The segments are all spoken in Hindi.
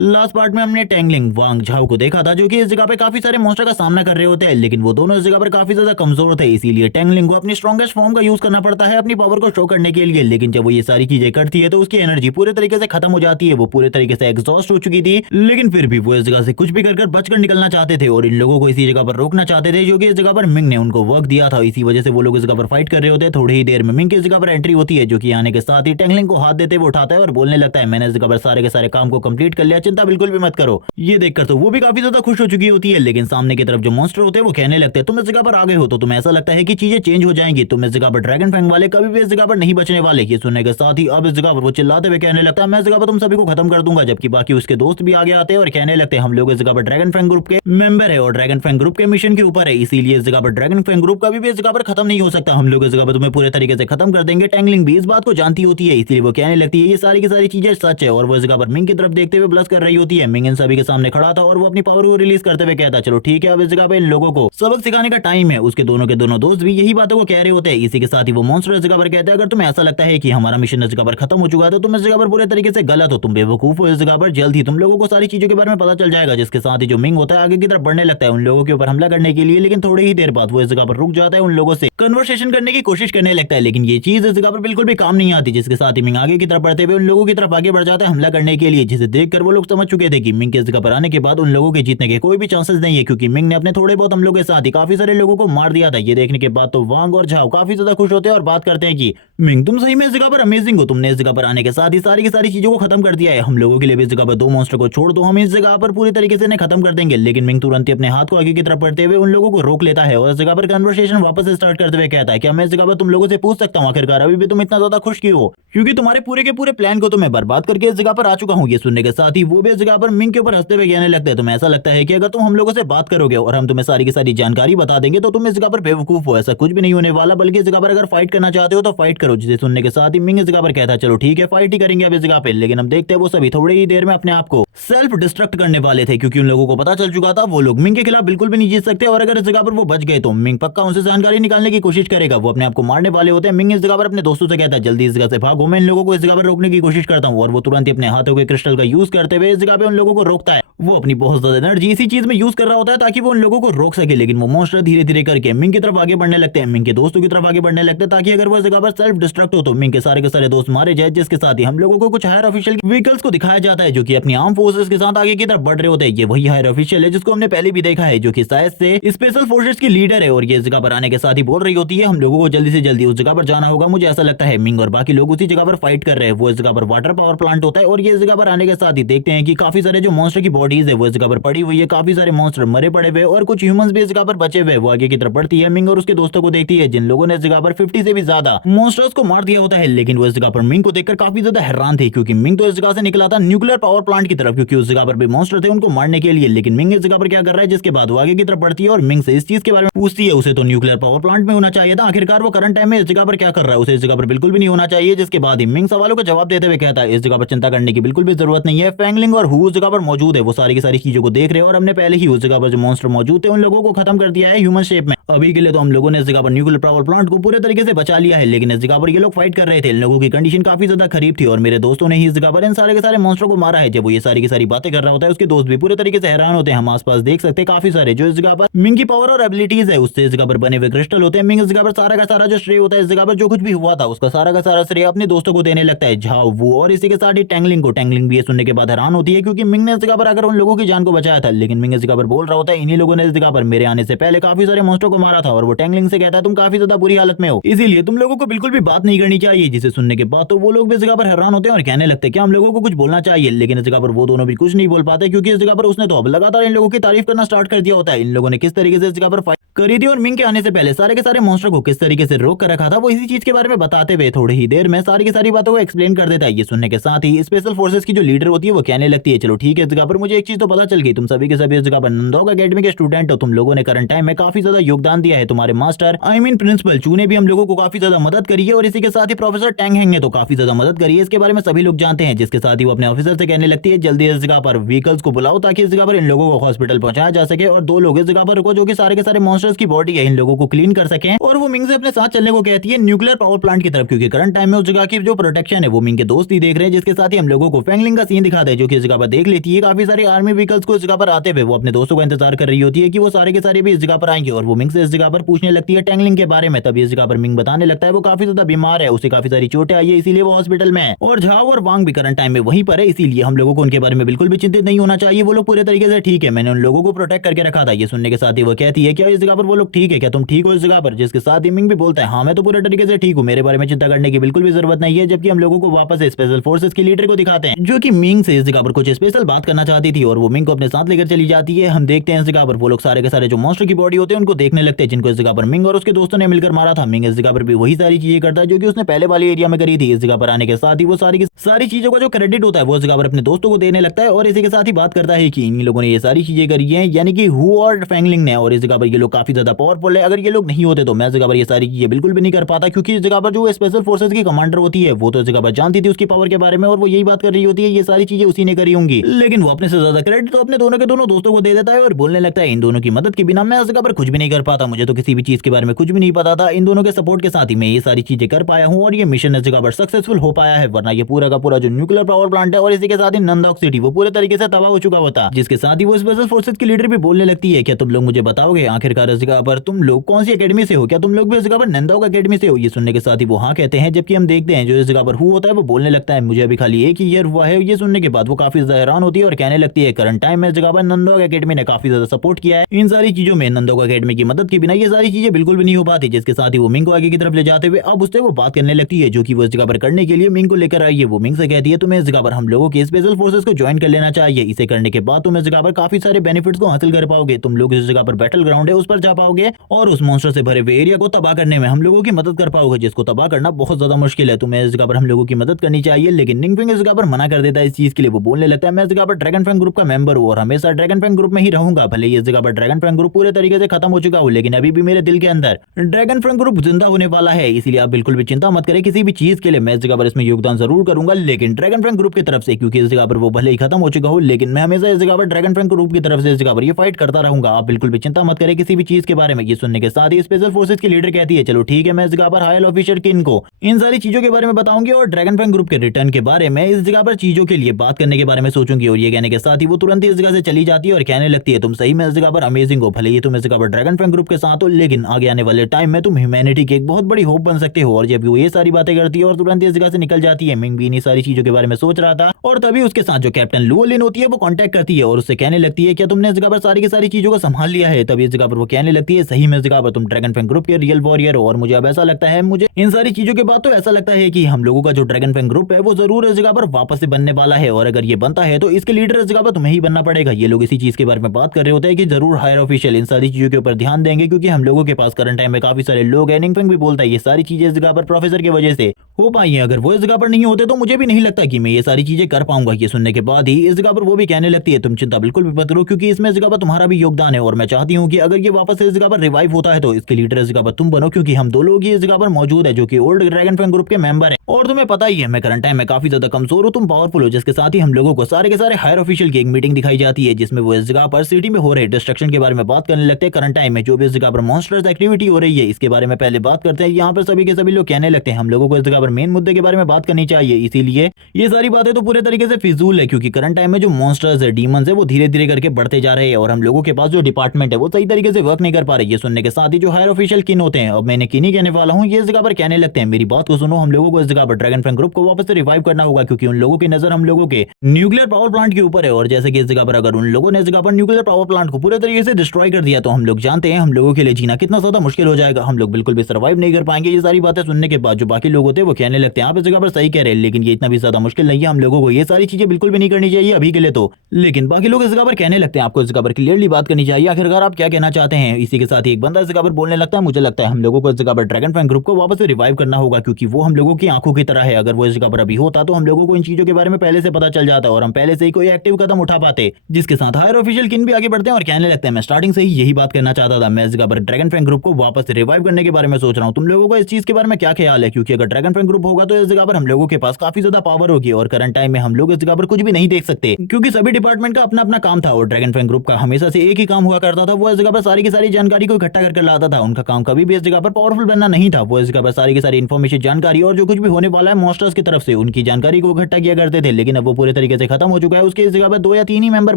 लास्ट पार्ट में हमने टैंगलिंग वांग झाओ को देखा था, जो कि इस जगह पे काफी सारे मॉन्स्टर का सामना कर रहे होते हैं, लेकिन वो दोनों इस जगह पर काफी ज्यादा कमजोर थे। इसीलिए टैंगलिंग को अपनी स्ट्रॉन्गेस्ट फॉर्म का यूज करना पड़ता है अपनी पावर को शो करने के लिए। लेकिन जब वो ये सारी चीजें करती है तो उसकी एनर्जी पूरे तरीके से खत्म हो जाती है, वो पूरे तरीके से एग्जॉस्ट हो चुकी थी। लेकिन फिर भी वो इस जगह से कुछ भी कर बचकर निकलना चाहते थे और इन लोगों को इसी जगह पर रोकना चाहते थे, जो कि इस जगह पर मिंग ने उनको वर्क दिया था। इसी वजह से वो लोग इस जगह पर फाइट कर रहे होते हैं। थोड़ी ही देर में मिंग की इस जगह पर एंट्री होती है, जो कि आने के साथ ही टैंगलिंग को हाथ देते हुए उठाता है और बोलने लगता है, मैंने इस जगह पर सारे के सारे काम को कंप्लीट कर लिया, चिंता बिल्कुल भी मत करो। ये देखकर तो वो भी काफी ज्यादा खुश हो चुकी होती है। लेकिन सामने की तरफ जो मॉन्स्टर होते हैं वो कहने लगते हैं, तुम इस जगह पर आ गए हो तो तुम्हें ऐसा लगता है कि चीजें चेंज हो जाएंगी, तुम इस जगह पर ड्रैगन फैंग वाले कभी भी इस जगह पर नहीं बचने वाले। ये सुनने के साथ ही अब इस जगह पर वो चिल्लाते हुए कहने लगता है, मैं इस जगह पर तुम सभी को खत्म कर दूंगा। जबकि बाकी उसके दोस्त भी आगे आते हैं और कहने लगते हैं, हम लोग इस जगह पर ड्रैगन फैंग ग्रुप के मेंबर है और ड्रैगन फैंग ग्रुप के मिशन के ऊपर है, इसीलिए इस जगह पर ड्रैगन फैंग ग्रुप कभी भी इस जगह पर खत्म नहीं हो सकता। हम लोग इस जगह पर तुम्हें पूरे तरीके से खत्म कर देंगे। टैंगलिंग भी इस बात को जानती होती है, इसलिए वो कहने लगती है ये सारी की सारी चीजें सच है। और वो इस जगह पर मिंग की तरफ देखते हुए ब्लश कर रही होती है। मिंग इन सभी के सामने खड़ा था और वो अपनी पावर को रिलीज करते हुए कहता, चलो ठीक है, अब इस जगह पे इन लोगों को सबक सिखाने का टाइम है। उसके दोनों के दोनों दोस्त भी यही बातों को कह रहे होते हैं। इसी के साथ ही वो मॉन्स्टर इस जगह पर कहते हैं, अगर तुम्हें ऐसा लगता है कि हमारा मिशन इस जगह पर खत्म हो चुका है तो तुम इस जगह पर पूरे तरीके से गलत हो, तुम बेवकूफ हो। इस जगह पर जल्द ही तुम लोगों को सारी चीजों के बारे में पता चल जाएगा। जिसके साथ ही जो मिंग होता है आगे की तरफ बढ़ने लगता है उन लोगों के ऊपर हमला करने के लिए। लेकिन थोड़ी ही देर बाद वो इस जगह पर रुक जाता है, उन लोगों से कन्वर्सेशन करने की कोशिश करने लगता है। लेकिन ये चीज इस जगह पर बिल्कुल भी काम नहीं आती। जिसके साथ ही मिंग आगे की तरफ बढ़ते हुए उन लोगों की तरफ आगे बढ़ जाता है हमला करने के लिए, जिसे देखकर वो लोग समझ चुके थे कि मिंग के इस जगह पर आने के बाद उन लोगों के जीतने के कोई भी चांसेस नहीं है, क्योंकि मिंग ने अपने थोड़े बहुत हमलों के साथ ही काफी सारे लोगों को मार दिया था। ये देखने के बाद तो वांग और झाओ काफी ज्यादा खुश होते हैं और बात करते हैं कि मिंग तुम सही में इस जगह पर अमेजिंग हो, तुमने इस जगह पर आने के साथ ही सारी की सारी चीजों को खत्म कर दिया है। हम लोगों के लिए भी इस जगह पर दो मॉन्स्टर को छोड़ दो, हम इस जगह पर पूरी तरीके से इन्हें खत्म कर देंगे। लेकिन मिंग तुरंत ही अपने हाथ को आगे की तरफ बढ़ते हुए उन लोगों को रोक लेता है और इस जगह पर कन्वर्सेशन वापस से स्टार्ट करते हुए कहता है, क्या मैं इस जगह पर तुम लोगों से पूछ सकता हूँ आखिरकार अभी भी तुम इतना ज्यादा खुश क्यों हो, क्योंकि तुम्हारे पूरे के पूरे प्लान को तो मैं बर्बाद करके इस जगह पर आ चुका हूँ। ये सुनने के साथ ही वो भी इस जगह पर मिंग के ऊपर हंसते हुए कहने लगते हैं, तुम्हें ऐसा लगता है कि अगर तुम हम लोगों से बात करोगे और हम तुम्हें सारी की सारी जानकारी बता देंगे तो तुम इस जगह पर बेवकूफ हो, ऐसा कुछ भी नहीं होने वाला, बल्कि इस जगह पर अगर फाइट करना चाहते हो तो फाइट करो। जिसे सुनने के साथ ही मिंग इस जगह पर कहता है, चलो ठीक है फाइट ही करेंगे अब इस जगह पे। लेकिन हम देखते हैं वो सभी थोड़ी ही देर में अपने आप को सेल्फ डिस्ट्रक्ट करने वाले थे, क्योंकि उन लोगों को पता चल चुका था वो लोग मिंग के खिलाफ बिल्कुल भी नहीं जीत सकते और अगर इस जगह पर वो बच गए तो मिंग पक्का उनसे जानकारी निकालने की कोशिश करेगा, वो अपने आप को मारने वाले होते हैं। मिंग इस जगह पर अपने दोस्तों से कहता है, जल्दी इस जगह से भागो, मैं इन लोगों को इस जगह पर रोकने की कोशिश करता हूँ। और वो तुरंत ही अपने हाथों के क्रिस्टल का यूज करते हुए इस जगह पे उन लोगों को रोकता है। वो अपनी बहुत ज्यादा एनर्जी इसी चीज में यूज कर रहा होता है ताकि वो उन लोगों को रोक सके। लेकिन वो मॉन्स्टर धीरे धीरे करके मिंग की तरफ आगे बढ़ने लगते हैं, मिंग के दोस्तों की तरफ आगे बढ़ने लगते हैं, ताकि अगर वो इस जगह पर सेल्फ डिस्ट्रक्ट हो तो मिंग के सारे दोस्त मारे जाए। जिसके साथ ही हम लोगों को कुछ हायर ऑफिशियल व्हीकल्स को दिखाया जाता है जो कि अपनी आर्म फोर्सेस के साथ आगे की तरफ बढ़ रहे होते हैं। ये वही हायर ऑफिशियल है जिसको हमने पहले भी देखा है, जो कि शायद से स्पेशल फोर्सेस की लीडर है और ये इस जगह पर आने के साथ ही बोल रही होती है, हम लोगों को जल्दी से जल्दी उस जगह पर जाना होगा। मुझे ऐसा लगता है मिंग और बाकी लोग उसी जगह पर फाइट कर रहे हैं। वो इस जगह पर वाटर पावर प्लांट होता है और ये इस जगह पर आने के साथ ही देखते हैं कि काफी सारे जो मॉन्स्टर की बॉडीज है वो इस जगह पर पड़ी हुई है, काफी सारे मॉन्स्टर मरे पड़े हुए और कुछ ह्यूमंस भी इस जगह पर बचे हुए। वो आगे की तरफ बढ़ती है, मिंग और उसके दोस्तों को देखती है जिन लोगों ने इस जगह पर 50 से भी ज्यादा मॉन्स्टर्स को मार दिया होता है। लेकिन वो इस जगह पर मिंग को देखकर काफी ज्यादा हैरान थे, क्योंकि मिंग तो इस जगह से निकला था न्यूक्लियर पावर प्लांट की तरफ, क्योंकि उस जगह पर भी मॉन्स्टर थे उनको मारने के लिए। लेकिन मिंग इस जगह पर क्या कर रहा है, जिसके बाद वो आगे की तरफ बढ़ती है और मिंग से इस चीज के बारे में पूछती है। उसे तो न्यूक्लियर पावर प्लांट में होना चाहिए था, आखिरकार वो करंट टाइम में इस जगह पर क्या कर रहा है, उसे इस जगह पर बिल्कुल भी नहीं होना चाहिए। जिसके बाद ही मिंग सवालों का जवाब देते हुए कहता है, इस जगह पर चिंता करने की बिल्कुल भी जरूरत नहीं है, फैंगलिंग और हु उस जगह पर मौजूद है, वो सारी की सारी चीजों को देख रहे हैं और हमने पहले ही उस जगह पर जो मॉन्स्टर मौजूद थे उन लोगों को खत्म कर दिया है ह्यूमन शेप में। अभी के लिए तो हम लोगों ने इस जगह पर न्यूक्लियर पावर प्लांट को पूरे तरीके से बचा लिया है, लेकिन इस जगह पर ये लोग फाइट कर रहे थे। इन लोगों की कंडीशन काफी ज्यादा खरीब थी और मेरे दोस्तों ने ही इस जगह पर इन सारे के सारे मॉन्स्टर को मारा है। जब वो ये सारी की सारी बातें कर रहा होता है उसके दोस्त भी पूरे तरीके से हैरान होते हैं। हम आसपास देख सकते हैं काफी सारे जो इस जगह पर मिंग की पावर और एबिलिटीज है उससे इस जगह पर बने हुए क्रिस्टल होते हैं। मिंग इस जगह पर सारा का सारा जो श्रेय होता है इस जगह पर जो कुछ भी हुआ था उसका सारा का सारा श्रेय अपने दोस्तों को देने लगता है, झाओ वो और इसी के साथ ही टैंगलिंग को। टैंगलिंग भी ये सुनने के बाद हैरान होती है, क्योंकि मिंग ने इस जगह पर अगर उन लोगों की जान को बचाया था। लेकिन मिंग इस जगह पर बोल रहा होता है, इन्हीं लोगों ने इस जगह पर मेरे आने से पहले काफी सारे मॉन्स्टर को मारा था। और वो टैंगलिंग से कहता है, तुम काफी ज्यादा बुरी हालत में हो, इसीलिए तुम लोगों को बिल्कुल भी बात नहीं करनी चाहिए। जिसे सुनने के बाद तो वो लोग भी इस जगह पर हैरान होते हैं और कहने लगते हैं कि हम लोगों को कुछ बोलना चाहिए। लेकिन इस जगह पर वो दोनों भी कुछ नहीं बोल पाते, क्योंकि इस जगह पर उसने तो अब लगातार इन लोगों की तारीफ करना स्टार्ट कर दिया होता है। इन लोगों ने किस तरीके से इस जगह पर फाइट करी थी और मिंग के आने से पहले सारे के सारे मॉन्स्टर को किस तरीके से रोक कर रखा था, वो इसी चीज के बारे में बताते हुए थोड़ी ही देर में सारी की सारी बातों को एक्सप्लेन कर देता है। ये सुनने के साथ ही स्पेशल फोर्सेस की जो लीडर होती है वो कहने लगती है, चलो ठीक है, इस जगह पर मुझे एक चीज तो पता चल गई, तुम सभी के सभी इस जगह पर नंदोग एकेडमी के स्टूडेंट हो, तुम लोगों ने करंट टाइम में काफी ज्यादा योगदान दिया है। तुम्हारे मास्टर प्रिंसिपल चू ने भी हम लोगों को काफी ज्यादा मदद करी है और इसी के साथ ही प्रोफेसर टैंग हैंग ने तो काफी ज्यादा मदद करी है। इसके बारे में सभी लोग जानते हैं। जिसके साथ ही वो अपने ऑफिसर से कहने लगती है, जल्दी इस जगह पर व्हीकल्स को बुलाओ ताकि इस जगह पर इन लोगों को हॉस्पिटल पहुंचाया जा सके और दो लोग इस जगह पर रुको जो कि सारे के सारे मॉन्स्टर्स की बॉडी है इन लोगों को क्लीन कर सके और वो मिंग से अपने साथ चलने को कहती है न्यूक्लियर पावर प्लांट की तरफ, क्योंकि करंट टाइम में उस जगह की जो प्रोटेक्शन है वो मिंग के दोस्त ही देख रहे हैं। जिसके साथ ही हम लोगों को फैंगलिंग का सीन दिखाते हैं जो कि इस जगह पर देख लेती है काफी सारी आर्मी व्हीकल्स को इस जगह पर आते हुए। वो अपने दोस्तों का इंतजार कर रही होती है कि वो सारे के सारे भी इस जगह पर आएंगे और वो मिंग से इस जगह पर पूछने लगती है टैंगलिंग के बारे में। तभी इस जगह पर मिंग बताने लगता है वो काफी ज्यादा बीमार है, उसे काफी सारी चोटें आई है इसीलिए वो हॉस्पिटल में है और झाओ और वांग भी करंट टाइम में वहीं पर है, इसीलिए हम लोगों को उनके बारे में बिल्कुल भी चिंतित नहीं होना चाहिए। वो लोग पूरे तरीके से ठीक है, मैंने उन लोगों को प्रोटेक्ट करके रखा था। ये सुनने के साथ ही वो कहती है क्या इस जगह पर वो लोग ठीक है, क्या तुम ठीक हो इस जगह पर? जिसके साथ ही मिंग भी बोलता है हाँ मैं तो पूरे तरीके से ठीक हूँ, मेरे बारे में चिंता करने की बिल्कुल भी जरूरत नहीं है। जबकि हम लोगों को वापस स्पेशल फोर्सेस के लीडर को दिखाते हैं जो कि मिंग से इस जगह पर कुछ स्पेशल बात करना चाहती थी और वो मिंग को अपने साथ लेकर चली जाती है। हम देखते हैं इस जगह पर वो लोग सारे के सारे जो मॉन्स्टर की बॉडी होते हैं उनको देखने लगते हैं जिनको इस जगह पर मिंग और उसके दोस्तों ने मिलकर मारा था। मिंग इस जगह पर भी वही सारी चीजें करता है जो कि उसने पहले वाले एरिया में करी थी। इस जगह पर आने के साथ ही वो सारी की सारी चीजों का जो क्रेडिट होता है वो इस जगह पर अपने दोस्तों को देने लगता है और इसी के साथ ही बात करता है कि इन लोगों ने ये सारी चीजें करी है, यानी कि हु और फैंगलिंग ने, और इस जगह पर ये लोग काफी ज्यादा पावरफुल है। अगर ये लोग नहीं होते तो मैं इस जगह पर ये सारी चीजें बिल्कुल भी नहीं कर पाता, क्योंकि इस जगह पर जो स्पेशल फोर्सेस की कमांडर होती है वो तो इस जगह पर जानती थी उसकी पावर के बारे में और वो यही बात कर रही होती है ये सारी चीजें उसी ने करी होंगी। लेकिन वो अपने से ज्यादा क्रेडिट तो अपने दोनों के दोनों दोस्तों को दे देता है और बोलने लगता है इन दोनों की मदद के बिना मैं इस जगह पर कुछ भी नहीं कर पाता, मुझे तो किसी भी चीज के बारे में कुछ भी नहीं पता था। इन दोनों के सपोर्ट के साथ ही मैं ये सारी चीजें कर पाया हूँ और ये मिशन इस जगह पर सक्सेसफुल हो पाया है, वरना ये पूरा का पूरा जो न्यूक्लियर पावर प्लांट है और इसी के साथ ही नंदॉक सिटी वो पूरे तरीके से तबाह हो चुका होता। जिसके साथ ही वो स्पेशल फोर्सेस की लीडर भी बोलने लगती है क्या तुम लोग मुझे बताओगे आखिरकार इस जगह पर तुम लोग कौन सी एकेडमी से हो, क्या तुम लोग भी इस जगह पर नंदॉक एकेडमी से हो? ये सुनने के साथ ही वो हाँ कहते हैं। जबकि हम देखते हैं जो इस जगह पर हु होता है वो बोलने लगता है मुझे अभी खाली एक ही ईयर हुआ है। ये सुनने के बाद वो काफी ज्यादा हैरान होती है और कहने लगती है करंट टाइम में इस जगह पर नंदॉक एकेडमी ने काफी ज्यादा सपोर्ट किया है इन सारी चीजों में, नंदॉक एकेडमी की मदद के बिना ये सारी चीजें बिल्कुल भी नहीं हो पाती। जिसके साथ ही वो मिंग को आगे की तरफ ले जाते हुए अब उससे वो बात करने लगती है जो कि वो इस जगह पर करने के लिए मिंग को लेकर आई है। वो मिंग से कहती है तुम्हें इस जगह पर हम लोगों के स्पेशल फोर्सेस को ज्वाइन कर लेना चाहिए, इसे करने के बाद तुम इस जगह पर काफी सारे बेनिफिट्स को हासिल कर पाओगे। तुम लोग इस जगह पर बैटल ग्राउंड है उस पर जा पाओगे और उस मॉन्स्टर से भरे हुए एरिया को तबाह करने में हम लोगों की मदद कर पाओगे, जिसको तबाह करना बहुत ज्यादा मुश्किल है। तुम्हें इस जगह पर हम लोगों की मदद करनी चाहिए। लेकिन निंगफिंग इस जगह पर मना कर देता है इस चीज के लिए। वो बोलने लगता है मैं इस जगह पर ड्रैगन फैंग ग्रुप का मेंबर हूँ और हमेशा ड्रैगन फैंग ग्रुप में ही रहूंगा, भले ही इस जगह पर ड्रैगन फैंग ग्रुप पूरे तरीके से खत्म हो चुका हो लेकिन अभी भी मेरे दिल के अंदर ड्रैगन फैंग ग्रुप जिंदा होने वाला है। इसीलिए आप बिल्कुल भी चिंता मत करें, किसी भी चीज के लिए मैं इस जगह पर इसमें योगदान जरूर करूंगा लेकिन ड्रैगन फैंग ग्रुप की तरफ से, क्योंकि इस जगह पर वो भले ही खत्म हो चुका हो लेकिन मैं हमेशा इस जगह पर ड्रैगन फैंग ग्रुप की तरफ से इस जगह पर ये फाइट करता रहूंगा। आप बिल्कुल भी चिंता मत करें किसी भी चीज के बारे में। ये सुनने के साथ ही स्पेशल फोर्सेस की लीडर कहती है चलो ठीक है, मैं इस जगह पर हायर ऑफिसर किन को इन सारी चीजों के बारे में बताऊंगी और ड्रैगन फैंग ग्रुप के रिटर्न के बारे में, इस जगह पर चीजों के लिए बात करने के बारे में सोचूंगी। और ये कहने के साथ ही वो तुरंत ही इस जगह से चली जाती है और कहने लगती है तुम सही में इस जगह पर अमेजिंग हो, भले ही तुम इस जगह पर ड्रैगन फैंग ग्रुप के साथ हो लेकिन आगे आने वाले टाइम में तुम ह्यूमैनिटी की एक बहुत बड़ी होप बन सकते हो। और जब वो ये सारी बातें करती है और तुरंत इस जगह से निकल जाती है। मिंग भी इन सारी चीजों के बारे में सोच रहा था और तभी उसके साथ जो कैप्टन लुओलिन होती है वो कांटेक्ट करती है और उससे कहने लगती है क्या तुमने इस जगह पर सारी की सारी चीजों को संभाल लिया है? तभी इस जगह पर वो कहने लगती है सही में इस जगह पर तुम ड्रैगन फैंग ग्रुप के रियल वॉरियर हो और मुझे अब ऐसा लगता है, मुझे इन सारी चीजों के बाद तो ऐसा लगता है कि हम लोगों का जो ड्रैगन फैंग ग्रुप है वो जरूर इस जगह पर वापस से बनने वाला है और अगर ये बनता है तो इसके लीडर इस जगह पर तुम्हें ही बनना पड़ेगा। ये लोग इसी चीज के बारे में बात कर रहे होते हैं कि जरूर हायर ऑफिशियल इन सारी चीजों के ऊपर ध्यान देंगे क्योंकि हम लोगों के पास करंट टाइम में काफी सारे लोग हैं। निंगफिंग भी बोलता है ये सारी चीजें इस जगह पर प्रोफेसर की वजह से हो पाई है, अगर वो इस जगह पर नहीं होते तो मुझे भी नहीं लगता कि मैं ये सारी चीजें कर पाऊंगा। ये सुनने के बाद ही इस जगह पर वो भी कहने लगती है तुम चिंता बिल्कुल भी मत करो क्योंकि इसमें इस जगह पर तुम्हारा भी योगदान है और मैं चाहती हूँ कि अगर ये वापस से इस जगह पर रिवाइव होता है तो इसके लीडर इस जगह पर तुम बनो, क्योंकि हम दो लोग ही इस जगह पर मौजूद है जो कि ओल्ड ड्रैगन फैंग ग्रुप के मेंबर है और तुम्हें पता ही है मैं करंट टाइम में काफी ज्यादा कमजोर हूँ, तुम पावरफुल हो। जिसके साथ ही हम लोगों को सारे के सारे हायर ऑफिशियल की एक मीटिंग दिखाई जाती है जिसमें वो इस जगह पर सिटी में हो रहे डिस्ट्रक्शन के बारे में बात करने लगते हैं। करंट टाइम में जो भी इस जगह पर मॉन्स्टर्स एक्टिविटी हो रही है इसके बारे में पहले बात करते हैं। यहाँ पर सभी के सभी लोग कहने लगते हैं हम लोगों को इस जगह पर मेन मुद्दे के बारे में बात करनी चाहिए, इसीलिए ये सारी बातें तो पूरे तरीके से फिजूल है क्योंकि करंट टाइम में जो मॉन्स्टर्स है, डीमंस है, वो धीरे धीरे करके बढ़ते जा रहे हैं और हम लोगों के पास जो डिपार्टमेंट है वो सही तरीके से वर्क नहीं कर पा रही है। सुनने के साथ ही जो हायर ऑफिशियल किन होते हैं, अब मैंने किन ही कहने वाला हूँ, ये इस जगह पर कहने लगते हैं मेरी बात को सुनो, हम लोगों को इस जगह पर ड्रैगन फैंग ग्रुप को वापस से रिवाइव करना होगा क्योंकि उन लोगों की नजर हम लोगों के न्यूक्लियर पावर प्लांट के ऊपर है और जैसे कि इस जगह पर अगर उन लोगों ने इस जगह पर न्यूक्लियर पावर प्लांट को पूरे तरीके से डिस्ट्रॉय कर दिया तो हम लोग जानते हैं हम लोगों के लिए जीना कितना ज्यादा मुश्किल हो जाएगा, हम लोग बिल्कुल भी सर्वाइव नहीं कर पाएंगे। ये सारी बातें सुनने के बाद जो बाकी लोग होते हैं वो कहने लगते हैं आप इस जगह पर सही कह रहे हैं लेकिन ये इतना भी ज्यादा मुश्किल नहीं है, हम लोगों को ये सारी चीजें बिल्कुल भी नहीं करनी चाहिए अभी के लिए तो। लेकिन बाकी लोग इस जगह पर कहने लगते हैं आपको इस जगह पर क्लियरली बात करनी चाहिए, आखिरकार आप क्या कहना चाहते हैं। इसी के साथ ही एक बंदा इस जगह पर बोलने लगता है मुझे लगता है हम लोगों को इस जगह पर ड्रैगन फैंग ग्रुप को वापस से रिवाइव करना होगा क्योंकि वो हम लोगों की आंखों की तरह है, अगर वो इस जगह पर अभी होता तो हम लोगों को इन चीजों के बारे में पहले से पता चल जाता और हम पहले से ही कोई एक्टिव कदम उठा पाते। जिसके साथ हायर ऑफिशियल किन भी आगे बढ़ते हैं और कहने लगते हैं मैं स्टार्टिंग से ही यही बात करना चाहता था, मैं इस जगह पर ड्रैगन फैंग ग्रुप को वापस से रिवाइव करने के बारे में सोच रहा हूँ, तुम लोगों को इस चीज के बारे में क्या ख्याल है। क्योंकि अगर ड्रैगन फैंग ग्रुप होगा तो इस जगह पर हम लोगों के पास काफी ज्यादा पावर होगी और करंट टाइम में हम लोग इस जगह पर कुछ भी नहीं देख सकते क्योंकि सभी डिपार्टमेंट का अपना अपना काम था और ड्रैगन फैंग ग्रुप का हमेशा से एक ही काम हुआ करता था, वो इस जगह पर सारी की की सारी जानकारी को इकट्ठा करके लाता था। उनका काम कभी भी इस जगह पर पावरफुल बनना नहीं था। वो इस जगह पर सारी की सारी इन्फॉर्मेशन, जानकारी और जो कुछ भी होने वाला है मॉन्स्टर्स की तरफ से उनकी जानकारी को इकट्ठा किया करते थे, लेकिन अब वो पूरे तरीके से खत्म हो चुका है। उसके इस जगह पर 2 या 3 ही मेंबर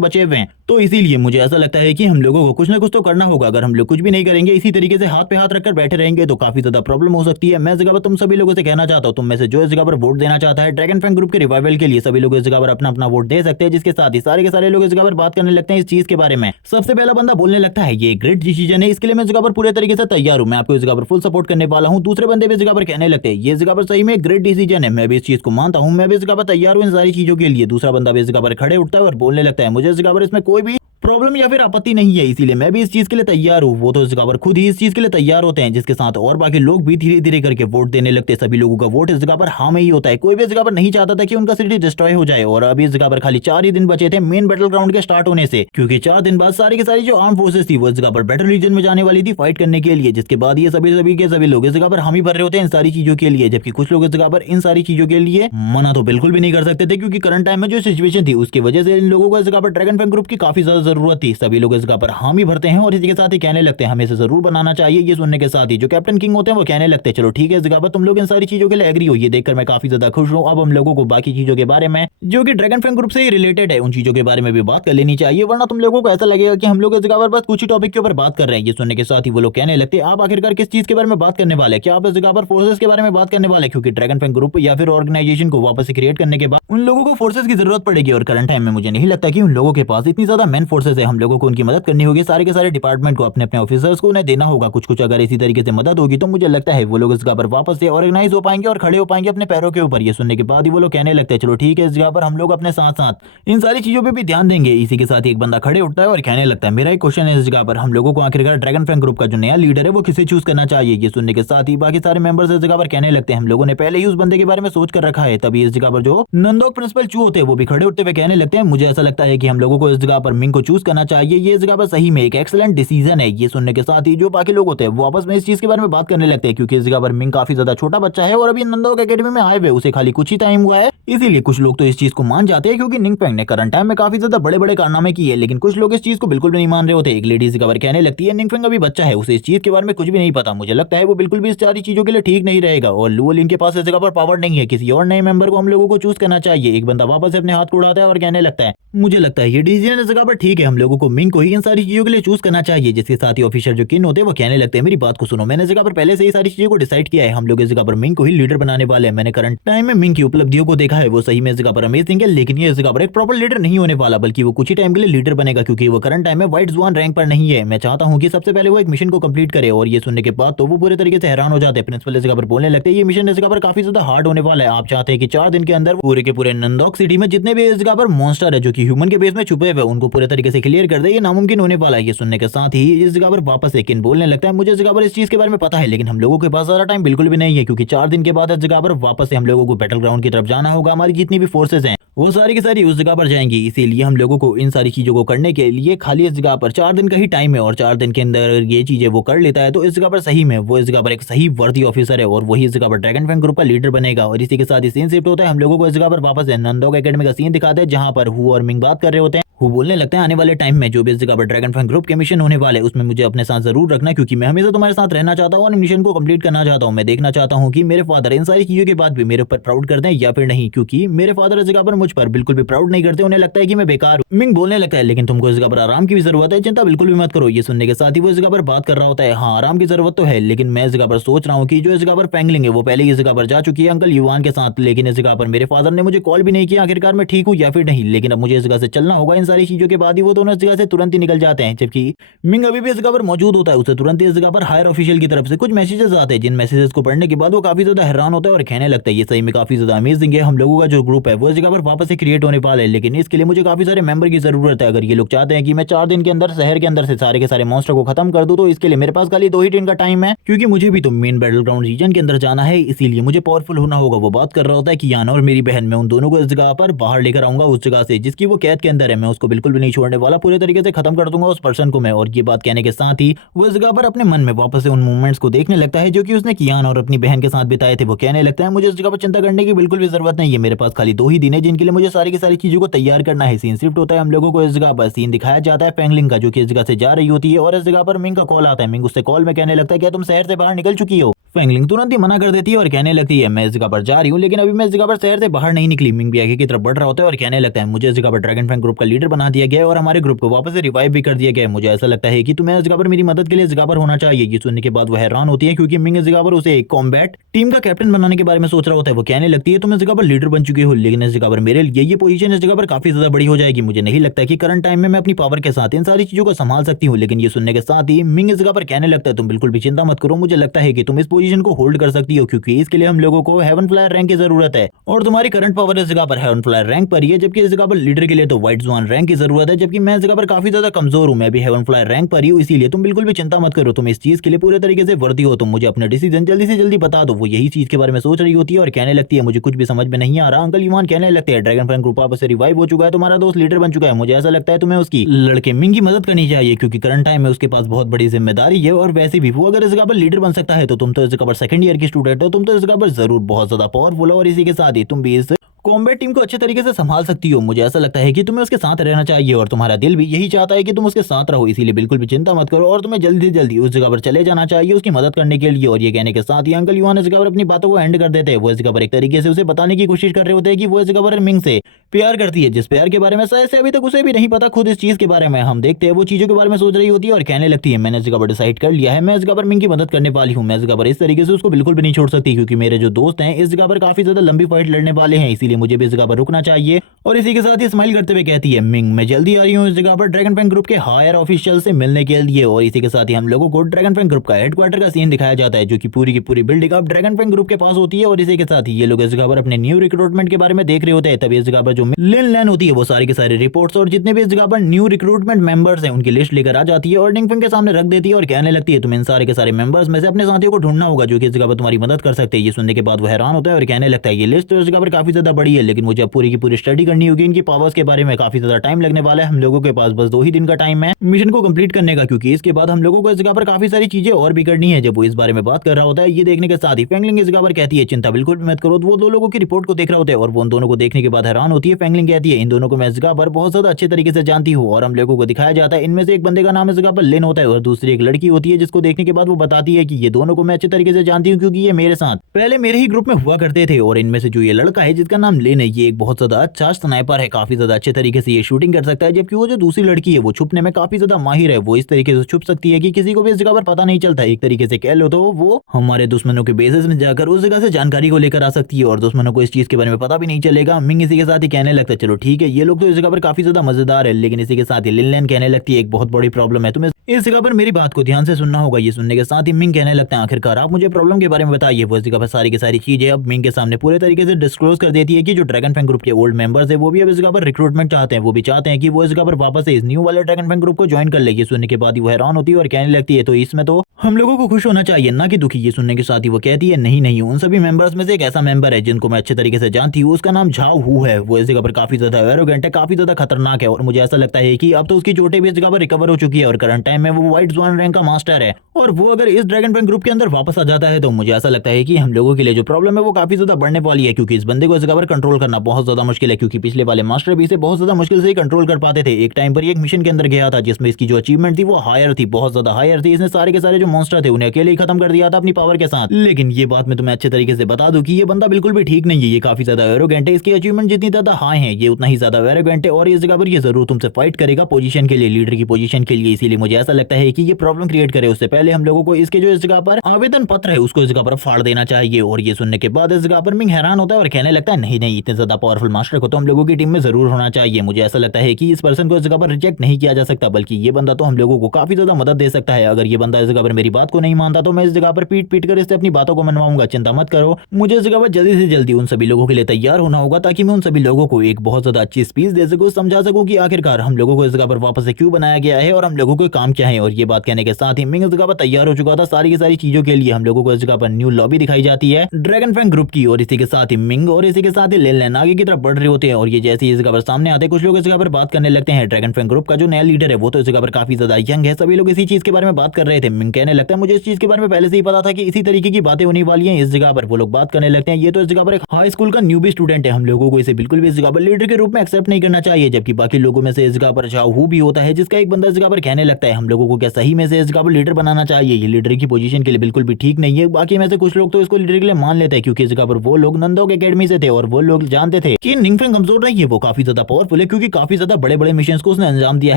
बचे हुए हैं। तो इसीलिए मुझे ऐसा लगता है कि हम लोगों को कुछ ना कुछ तो करना होगा। अगर हम लोग कुछ भी नहीं करेंगे, इसी तरीके से हाथ पे हाथ रखकर बैठे रहेंगे तो काफी ज्यादा प्रॉब्लम हो सकती है। मैं इस जगह पर तुम सभी लोगों से कहना चाहता हूँ, तुम में से जो इस जगह पर वोट देना चाहता है ड्रैगन फैंग ग्रुप के रिवाइवल के लिए, सभी लोग इस जगह पर अपना अपना वोट दे सकते हैं। जिसके साथ ही सारे के सारे लोग इस जगह पर बात करने लगते हैं इस चीज के बारे में। सबसे पहला बंदा बोलने लगता है ये ग्रेट डिसीजन है, इसके लिए मैं इस जगह पर पूरे तरीके से तैयार हूँ, मैं आपको इस जगह पर फुल सपोर्ट करने वाला हूँ। दूसरे बंदे भी इस जगह पर कहने लगते हैं ये जगह पर सही में ग्रेट डिसीजन है, मैं भी इस चीज को मानता हूँ, मैं भी इस जगह पर तैयार हूँ इन सारी चीजों के लिए। दूसरा बंदा भी इस जगह पर खड़े उठता है और बोलने लगता है मुझे इस जगह पर इसमें कोई भी प्रॉब्लम या फिर आपत्ति नहीं है, इसीलिए मैं भी इस चीज के लिए तैयार हूँ। वो तो इस जगह पर खुद ही इस चीज के लिए तैयार होते हैं, जिसके साथ और बाकी लोग भी धीरे धीरे करके वोट देने लगते हैं। सभी लोगों का वोट इस जगह पर हाँ में ही होता है। कोई भी इस जगह पर नहीं चाहता था कि उनका सिटी डिस्ट्रॉय हो जाए। और अभी इस जगह पर खाली 4 ही दिन बचे थे मेन बैटल ग्राउंड के स्टार्ट होने से, क्योंकि 4 दिन बाद सारी की सारी जो आर्म फोर्सेस थी वो इस जगह पर बैटल रीजन में जाने वाली थी फाइट करने के लिए। जिसके बाद ये सभी लोग इस जगह पर हामी भर रहे होते हैं इन सारी चीजों के लिए, जबकि कुछ लोग इस जगह पर इन सारी चीजों के लिए मना तो बिल्कुल भी नहीं कर सकते थे, क्योंकि करंट टाइम में जो सिचुएशन थी उसकी वजह से इन लोगों को इस जगह पर ड्रैगन फैंग ग्रुप की काफी ज्यादा जरूरत थी। सभी लोग इस जगह पर हामी भरते हैं और इसी के साथ ही कहने लगते हैं हमें इसे जरूर बनाना चाहिए। ये सुनने के साथ ही जो कैप्टन किंग होते हैं वो कहने लगते हैं चलो ठीक है, इस जगह पर तुम लोग इन सारी चीजों के लिए एग्री हो, ये देखकर मैं काफी ज्यादा खुश हूँ। अब हम लोगों को बाकी चीजों के बारे में जो कि ड्रैगन फैंग ग्रुप से ही रिलेटेड है उन चीजों के बारे में भी बात कर लेनी चाहिए, वरना तुम लोगों को ऐसा लगेगा कि हम लोग इस जगह पर बस कुछ ही टॉपिक के ऊपर बात कर रहे हैं। ये सुनने के साथ ही वो लोग कहने लगते हैं आप आखिरकार किस चीज के बारे में बात करने वाले हैं? क्या आप इस जगह पर फोर्सेस के बारे में बात करने वाले हैं? क्योंकि ड्रैगन फैंग ग्रुप या फिर ऑर्गेनाइजेशन को वापस से क्रिएट करने के बाद उन लोगों को फोर्सेस की जरूरत पड़ेगी, और करंट टाइम में मुझे नहीं लगता कि उन लोगों के पास इतनी ज्यादा मैन फोर्सेस है। हम लोगों को उनकी मदद करनी होगी, सारे के सारे डिपार्टमेंट को अपने अपने ऑफिसर्स को उन्हें देना होगा कुछ कुछ। अगर इसी तरीके से मदद होगी तो मुझे लगता है वो लोग इस जगह पर वापस से ऑर्गेनाइज हो पाएंगे और खड़े हो पाएंगे अपने पैरों के ऊपर। ये सुनने के बाद ही वो लोग कहने लगते हैं चलो ठीक है, इस जगह पर हम लोग अपने साथ साथ इन सारी चीजों पे भी ध्यान देंगे। इसी के साथ ही एक बंदा खड़े उठता है और कहने लगता है मेरा एक क्वेश्चन है, इस जगह पर हम लोगों को आखिरकार ड्रैगन फैंग ग्रुप का जो नया लीडर है वो किसे चूज करना चाहिए? ये सुनने के साथ ही बाकी सारे मेंबर्स इस जगह पर कहने लगते हैं हम लोगों ने पहले ही उस बंदे के बारे में सोच कर रखा है। तभी इस जगह पर जो नंदोक प्रिंसिपल चू होते हैं वो भी खड़े उठते हुए कहने लगते हैं मुझे ऐसा लगता है कि हम लोगों को इस जगह पर मिंग को चूज करना चाहिए, ये इस जगह पर सही में एक एक्सीलेंट डिसीजन है। ये सुनने के साथ ही जो बाकी लोग होते हैं वो आपस में इस चीज के बारे में बात करने लगते हैं, क्योंकि इस जगह पर मिंग काफी ज्यादा छोटा बच्चा है और अभी नंदोक एकेडमी में आए हुए उसे खाली कुछ ही टाइम हुआ है। इसीलिए कुछ लोग तो इस चीज को मान जाते हैं, क्योंकि निंग फेंग ने करंट टाइम में काफी ज्यादा बड़े बड़े कारनामे किए हैं, लेकिन कुछ लोग इस चीज को बिल्कुल भी नहीं मान रहे होते। एक लेडी इस खबर कहने लगती है निंग फेंग अभी बच्चा है, उसे इस चीज के बारे में कुछ भी नहीं पता, मुझे लगता है वो बिल्कुल भी इस सारी चीजों के लिए ठीक नहीं रहेगा। और लुओलिन के पास इस जगह पर पावर नहीं है, किसी और नए मेंबर को हम लोगों को चूज करना चाहिए। एक बंदा वापस से अपने हाथ को उड़ाता है और कहने लगता है मुझे लगता है ये डिसीजन इस जगह पर ठीक है, हम लोगों को मिंग को ही इन सारी चीजों के लिए चूज करना चाहिए। जिसके साथ ही ऑफिसर जो किन होते हैं वो कहने लगते हैं मेरी बात को सुनो, मैंने इस जगह पर पहले से ही सारी चीजों को डिसाइड किया है, हम लोग इस जगह पर मिंग को ही लीडर बनाने वाले हैं। मैंने करंट टाइम में मिंग की उपलब्धियों को देखा है, वो सही में इस जगह पर अमेजिंग है, लेकिन ये इस जगह पर एक प्रॉपर लीडर नहीं होने वाला, बल्कि वो कुछ ही टाइम के लिए लीडर बनेगा, क्योंकि वो करंट टाइम में व्हाइट ज़ुआन रैंक पर नहीं है। मैं चाहता हूं कि सबसे पहले वो एक मिशन को कंप्लीट करे। और ये सुनने के बाद तो वो पूरे तरीके से हैरान हो जाते हैं। प्रिंसिपल इस जगह पर बोलने लगते हैं ये मिशन इस जगह पर काफी ज्यादा हार्ड होने वाला है, आप चाहते हैं कि 4 दिन के अंदर पूरे के पूरे नंदोक सिटी में जितने भी इस जगह पर मॉन्स्टर है जो कि ह्यूमन के बेस में छुपे हुए उनको पूरे तरीके से क्लियर कर दे, ये नामुमकिन होने वाला है। ये सुनने के साथ ही इस जगह पर वापस से किन बोलने लगता है मुझे इस जगह पर इस चीज के बारे में पता है, लेकिन हम लोगों के पास ज्यादा टाइम बिल्कुल भी नहीं है, क्योंकि 4 दिन के बाद इस जगह पर वापस से हम लोगों को बैटल ग्राउंड की तरफ जाना होगा। हमारी जितनी भी फोर्सेज हैं वो सारी की सारी उस जगह पर जाएंगी, इसीलिए हम लोगों को इन सारी चीजों को करने के लिए खाली इस जगह पर 4 दिन का ही टाइम है, और 4 दिन के अंदर ये चीजें वो कर लेता है तो इस जगह पर सही में वो इस जगह पर एक सही वर्दी ऑफिसर है, और वही इस जगह पर ड्रैगन फैंग ग्रुप का लीडर बनेगा। और इसी के साथ ही सीन शिफ्ट होता है, हम लोगों को इस जगह पर वापस नंदोक एकेडमी का सीन दिखाते हैं, जहां पर हु और मिंग बात कर रहे होते हैं। वो बोलने लगते हैं आने वाले टाइम में जो भी इस जगह पर ड्रैगन फैंग ग्रुप के मिशन होने वाले उसमें मुझे अपने साथ जरूर रखना, क्योंकि मैं हमेशा तुम्हारे साथ रहना चाहता हूँ और मिशन को कंप्लीट करना चाहता हूँ। मैं देखना चाहता हूँ कि मेरे फादर इन सारी चीजों के बाद भी मेरे ऊपर प्राउड करते हैं या फिर नहीं, क्योंकि मेरे फादर इस जगह पर मुझ पर बिल्कुल भी प्राउड नहीं करते, उन्हें लगता है कि मैं बेकार हूँ। मिंग बोलने लगता है लेकिन तुमको इस जगह पर आराम की भी जरूरत है, चिंता बिल्कुल भी मत करो। ये सुनने के साथ ही वो इस जगह पर बात कर रहा होता है, हाँ आराम की जरूरत तो है, लेकिन मैं इस जगह पर सोच रहा हूँ कि जो इस जगह पर फैंगलिंग है वो पहले इस जगह पर जा चुकी है अंकल युवान के साथ, लेकिन इस जगह पर मेरे फादर ने मुझे कॉल भी नहीं किया आखिरकार मैं ठीक हूँ या फिर नहीं। लेकिन अब मुझे इस जगह से चलना होगा, इन सारी चीजों के बाद ही वो दोनों इस जगह से तुरंत ही निकल जाते हैं। जबकि मिंग अभी भी इस जगह पर मौजूद होता है, उसे तुरंत ही इस जगह पर हायर ऑफिशियल की तरफ से कुछ मैसेजेस आते हैं, जिन मैसेजेस को पढ़ने के बाद वो काफी ज्यादा हैरान होता है और कहने लगता है ये सही में काफी ज्यादा अमेजिंग है, हम लोगों का जो ग्रुप है वो इस जगह पर वापस से क्रिएट होने वाला है, लेकिन इसके लिए मुझे काफी सारे मेंबर की जरूरत है। अगर ये लोग चाहते हैं कि मैं 4 दिन के अंदर शहर के अंदर से सारे के सारे मॉन्स्टर को खत्म कर दूं, तो इसके लिए मेरे पास खाली 2 ही दिन का टाइम है, क्योंकि मुझे भी तो मेन बैटल ग्राउंड रीजन के अंदर जाना है, इसीलिए मुझे पावरफुल होना होगा। वो बात कर रहा होता है कि याना और मेरी बहन, मैं उन दोनों को इस जगह पर बाहर लेकर आऊंगा उस जगह से जिसकी वो कैद के अंदर है, मैं उसको बिल्कुल भी नहीं छोड़ने वाला, पूरे तरीके से खत्म कर दूंगा उस पर्सन को मैं। और ये बात कहने के साथ ही वो इस जगह पर अपने मन में वापस से उन मोमेंट्स को देखने लगता है जो कि उसने कियान और अपनी बहन के साथ बिताए थे। वो कहने लगता है मुझे इस जगह पर चिंता करने की बिल्कुल भी जरूरत नहीं है, मेरे पास खाली 2 ही दिन है जिनके लिए मुझे सारी की सारी चीजों को तैयार करना है। सीन शिफ्ट होता है, हम लोगों को इस जगह पर सीन दिखाया जाता है फेंगलिंग का, जो कि इस जगह से जा रही होती है और इस जगह पर मिंग का कॉल आता है। मिंग उससे कॉल में कहने लगता है क्या तुम शहर से बाहर निकल चुकी हो? फेंगलिंग तुरंत ही मना कर देती है और कहने लगती है मैं इस जगह पर जा रही हूँ, लेकिन अभी मैं इस जगह पर शहर से बाहर नहीं निकली। मिंग भी आगे की तरफ बढ़ रहा होता है और कहने लगता है मुझे इस जगह पर ड्रैगन फैंग ग्रुप का लीडर बना दिया गया है और हमारे ग्रुप को वापस से रिवाइव भी कर दिया गया है। मुझे ऐसा लगता है कि तुम्हें इस जगह पर मेरी मदद के लिए इस जगह पर होना चाहिए। ये सुनने के बाद वो हैरान होती है क्योंकि मिंग इस जगह पर उसे एक कॉम्बैट टीम का कैप्टन बनाने के बारे में सोच रहा होता है। वो कहने लगती है तुम इस जगह पर लीडर बन चुके हो, लेकिन इस जगह पर मेरे लिए ये पोजीशन इस जगह पर काफी ज्यादा बड़ी हो जाएगी। मुझे नहीं लगता कि करंट टाइम में मैं अपनी पावर के साथ इन सारी चीजों को संभाल सकती हूँ। लेकिन ये सुनने के साथ ही मिंग इस जगह पर कहने लगता है तुम बिल्कुल भी चिंता मत करो, मुझे लगता है कि तुम इस पोजीशन को होल्ड कर सकती हो, क्योंकि इसके लिए हम लोगों को हेवन फ्लायर रैंक की जरूरत है और तुम्हारी करंट पावर इस जगह पर हेवन फ्लायर रैंक पर ही है, जबकि इस जगह पर लीडर के लिए तो व्हाइट स्वान रैंक की जरूरत है, जबकि मैं इस जगह पर काफी ज्यादा कमजोर हूँ। मैं भी हेवन फ्लायर रैंक पर ही हूँ, इसीलिए तुम बिल्कुल भी चिंता मत करो, तुम इस चीज के लिए पूरे तरीके से वर्दी हो, तुम मुझे अपना डिसीजन जल्दी से जल्दी बता दो। वो यही चीज के बारे में सोच रही होती है और कहने लगती है मुझे कुछ भी समझ में नहीं आ रहा। अंकल युवान कहने लगते हैं ड्रैगन फैंग ग्रुप आपस से रिवाइव हो चुका है, तुम्हारा दोस्त लीडर बन चुका है, मुझे ऐसा लगता है तुम्हें उसकी लड़के मिंग की मदद करनी चाहिए, क्योंकि करंट टाइम में उसके पास बहुत बड़ी जिम्मेदारी है। और वैसे भी वो अगर इस जगह पर लीडर बन सकता है तो तुम तो इस जगह पर सेकंड ईयर की स्टूडेंट हो, तुम तो इस जगह पर जरूर बहुत ज्यादा पावरफुल हो और इसी के साथ ही तुम भी इस कॉम्बैट टीम को अच्छे तरीके से संभाल सकती हो। मुझे ऐसा लगता है कि तुम्हें उसके साथ रहना चाहिए और तुम्हारा दिल भी यही चाहता है कि तुम उसके साथ रहो, इसीलिए बिल्कुल भी चिंता मत करो और तुम्हें जल्दी से जल्दी उस जगह पर चले जाना चाहिए उसकी मदद करने के लिए। और ये कहने के साथ ही अंकल युवान इस जगह पर अपनी बातों को एंड कर देते हैं। वो इस जगह पर एक तरीके से उसे बताने की कोशिश कर रहे होते हैं कि वो इस जगह पर मिंग से प्यार करती है, जिस प्यार के बारे में शायद से अभी तक उसे भी नहीं पता खुद इस चीज के बारे में। हम देखते हैं वो चीजों के बारे में सोच रही होती है और कहने लगती है मैंने इस जगह पर डिसाइड कर लिया है, मैं इस जगह पर मिंग की मदद करने वाली हूँ। मैं इस जगह पर इस तरीके से उसको बिल्कुल भी नहीं छोड़ सकती, क्योंकि मेरे जो दोस्त हैं इस जगह पर काफी ज्यादा लंबी फाइट लड़ने वाले हैं, इसीलिए मुझे भी इस जगह पर रुकना चाहिए। और इसी के साथ ही स्माइल करते हुए कहती है मिंग मैं जल्दी आ रही हूँ इस जगह पर ड्रैगन फैंग ग्रुप के हायर ऑफिशियल से मिलने के लिए। और इसी के साथ ही हम लोगों को ड्रैगन फैंग ग्रुप का हेडक्वार्टर का सीन दिखाया जाता है, जो कि पूरी की पूरी बिल्डिंग अब ड्रैगन फैंग ग्रुप के पास होती है। और इसी के साथ ही ये लोग इस जगह पर अपने न्यू रिक्रूटमेंट के बारे में देख रहे होते हैं। तभी इस जगह पर जो लिन लैन होती है वो सारी की सारी रिपोर्ट्स और जितने भी इस जगह पर न्यू रिक्रूटमेंट मेंबर्स हैं उनकी लिस्ट लेकर आ जाती है और डिंग फिंग के सामने रख देती है और कहने लगती है तुम इन सारे के सारे मेंबर्स में से अपने साथियों को ढूंढना होगा जो कि इस जगह पर तुम्हारी मदद कर सकते हैं। ये सुनने के बाद वो हैरान होता है और कहने लगता है ये लिस्ट तो इस जगह पर काफी ज्यादा बड़ी है, लेकिन मुझे अब पूरी की पूरी स्टडी करनी होगी इनकी पावर्स के बारे में, काफी ज्यादा टाइम लगने वाला है। हम लोगों के पास बस 2 ही दिन का टाइम है मिशन को कंप्लीट करने का, क्योंकि इसके बाद हम लोगों को इस जगह पर काफी सारी चीजें और भी करनी है। जब वो इस बारे में बात कर रहा होता है ये देखने के साथ ही फेंगलिंग इस जगह पर कहती है चिंता बिल्कुल भी मत करो। वो 2 लोगों की रिपोर्ट को देख रहे होते हैं और वो उन दोनों को देखने के बाद हैरान होती है। फेंगलिंग कहती है इन दोनों को मैं इस जगह पर बहुत ज्यादा अच्छे तरीके से जानती हूँ और हम लोगों को दिखाया जाता है इनमें से एक बंदे का नाम इस जगह पर लिन होता है और दूसरी एक लड़की होती है, जिसको देखने के बाद वो बताती है कि ये दोनों को मैं अच्छे तरीके से जानती हूँ, क्योंकि ये मेरे साथ पहले मेरे ही ग्रुप में हुआ करते थे। और इनमें से जो ये लड़का है जिसका नाम लिन है ये एक बहुत ज्यादा अच्छा स्नाइपर है, काफी ज्यादा अच्छे तरीके से ये शूटिंग कर सकता है, जबकि वो जो दूसरी लड़की है वो छुपने में काफी ज्यादा माहिर है। वो इस तरीके से छुप सकती है कि किसी को भी इस जगह पर पता नहीं चलता। एक तरीके से कह लो तो वो हमारे दुश्मनों के बेसिस में जाकर उस जगह से जानकारी को लेकर आ सकती है और दुश्मनों को इस चीज के बारे में पता भी नहीं चलेगा। मिंग इसी के साथ ही कहने लगता है चलो ठीक है ये लोग तो इस जगह पर काफी ज्यादा मजेदार है, लेकिन इसी के साथ ही लिन लैन कहने लगती है एक बहुत बड़ी प्रॉब्लम है, तुम्हें इस जगह पर मेरी बात को ध्यान से सुनना होगा। ये सुनने के साथ ही मिंग कहने लगता है आखिरकार आप मुझे प्रॉब्लम के बारे में बताइए। वो इस जगह पर सारी की सारी चीजें अब मिंग के सामने पूरे तरीके से डिस्क्लोज कर देती है कि जो ड्रैगन फैंग ग्रुप के ओल्ड मेंबर्स है वो भी अब इस जगह पर रिक्रूटमेंट चाहते हैं, वो भी चाहते हैं कि वो इस जगह पर वापस से इस न्यू वाले ड्रैगन फैंग ग्रुप को ज्वाइन कर ले। ये सुनने के बाद ही वो हैरान होती है और कहने लगती है तो इसमें तो हम लोगों को खुश होना चाहिए ना कि दुखी। ये सुनने के साथ ही वो कहती है नहीं नहीं, उन सभी मेंबर्स में से एक ऐसा मेंबर है जिनको मैं अच्छे तरीके से जानती हूँ, उसका नाम झाओ हू है। वो इस जगह पर काफी ज्यादा एरोगेंट है, काफी ज्यादा खतरनाक है और मुझे ऐसा लगता है कि अब तो उसकी चोटें भी इस जगह पर रिकवर हो चुकी है और करंट टाइम में वो व्हाइट स्वान रैंक का मास्टर है। और वो अगर इस ड्रैगन फैंग ग्रुप के अंदर वापस आ जाता है तो मुझे ऐसा लगता है कि हम लोगों के लिए जो प्रॉब्लम है वो काफी ज्यादा बढ़ने वाली है, क्योंकि इस बंदे को इस जगह पर कंट्रोल करना बहुत ज्यादा मुश्किल है, क्योंकि पिछले वाले मास्टर भी इसे बहुत ज्यादा मुश्किल से ही कंट्रोल कर पाते थे। एक टाइम पर एक मिशन के अंदर गया था जिसमें इसकी जो अचीवमेंट थी वो हायर थी, बहुत ज्यादा हायर थी। इसने सारे के सारे जो मॉन्स्टर थे उन्हें अकेले ही खत्म कर दिया था अपनी पावर के साथ। लेकिन ये बात मैं तुम्हें अच्छे तरीके से बता दूं कि ये बंदा बिल्कुल भी ठीक नहीं है, ये काफी ज्यादा एरोगेंट है। इसकी अचीवमेंट जितनी ज्यादा हाई है ये उतना ही ज्यादा एरोगेंट है और इस जगह पर ये जरूर तुमसे फाइट करेगा पोजीशन के लिए, लीडर की पोजीशन के लिए। इसीलिए मुझे ऐसा लगता है कि ये प्रॉब्लम क्रिएट करे उससे पहले हम लोगों को इसके जो इस जगह पर आवेदन पत्र है उसको इस जगह पर फाड़ देना चाहिए। और ये सुनने के बाद इस जगह पर मिंग हैरान होता है और कहने लगता है नहीं नहीं, इतने ज्यादा पावरफुल मास्टर को तो हम लोगों की टीम में जरूर होना चाहिए। मुझे ऐसा लगता है कि इस पर्सन को इस जगह पर रिजेक्ट नहीं किया जा सकता, बल्कि ये बंदा तो हम लोगों को काफी ज्यादा मदद दे सकता है। अगर ये बंदा इस जगह पर मेरी बात को नहीं मानता तो मैं इस जगह पर पीट पीट कर इससे अपनी बातों को मनवाऊंगा। चिंता मत करो, मुझे इस जगह पर जल्दी से जल्दी उन सभी लोगों के लिए तैयार होना होगा ताकि मैं उन सभी लोगों को एक बहुत ज्यादा अच्छी स्पीच दे सकूं, समझा सकूं कि आखिरकार हम लोगों को इस जगह पर वापस से क्यों बनाया गया है और हम लोगों को काम चाहें। और ये बात कहने के साथ ही मिंग इस जगह पर तैयार हो चुका था सारी की सारी चीजों के लिए। हम लोगों को इस जगह पर न्यू लॉबी दिखाई जाती है ड्रैगन फैंग ग्रुप की, और इसी के साथ ही मिंग और इसी के साथ ही लिन लैन आगे की तरफ बढ़ रहे होते हैं। और ये जैसे इस जगह पर सामने आते हैं कुछ लोग इस जगह पर बात करने लगते हैं। ड्रैगन फैंग ग्रुप का जो नया लीडर है वो तो इस जगह पर काफी ज्यादा यंग है। सभी लोग इसी चीज के बारे में बात कर रहे थे। मिंग कहने लगता है मुझे इस चीज के बारे में पहले से ही पता था कि इसी तरीके की बातें होने वाली हैं इस जगह पर। वो लोग बात करने लगते हैं ये तो इस जगह पर एक हाई स्कूल का न्यूबी स्टूडेंट है, हम लोगों को इसे बिल्कुल भी इस जगह पर लीडर के रूप में एक्सेप्ट नहीं करना चाहिए। जबकि बाकी लोगों में से इस जगह पर झाऊ भी होता है, जिसका एक बंदा इस जगह पर कहने लगता है हम लोगों को क्या सही में से इस जगह पर लीडर बनाना चाहिए, ये लीडर की पोजीशन के लिए बिल्कुल भी ठीक नहीं है। बाकी में से कुछ लोग तो इसको लीडर के लिए मान लेते हैं क्योंकि इस जगह पर वो लोग नंदोक एकेडमी से थे और वो लोग जानते थे कि निंगफेंग कमजोर नहीं है, वो काफी ज्यादा पावरफुल है क्योंकि काफी ज्यादा बड़े बड़े मिशन को उसने अंजाम दिया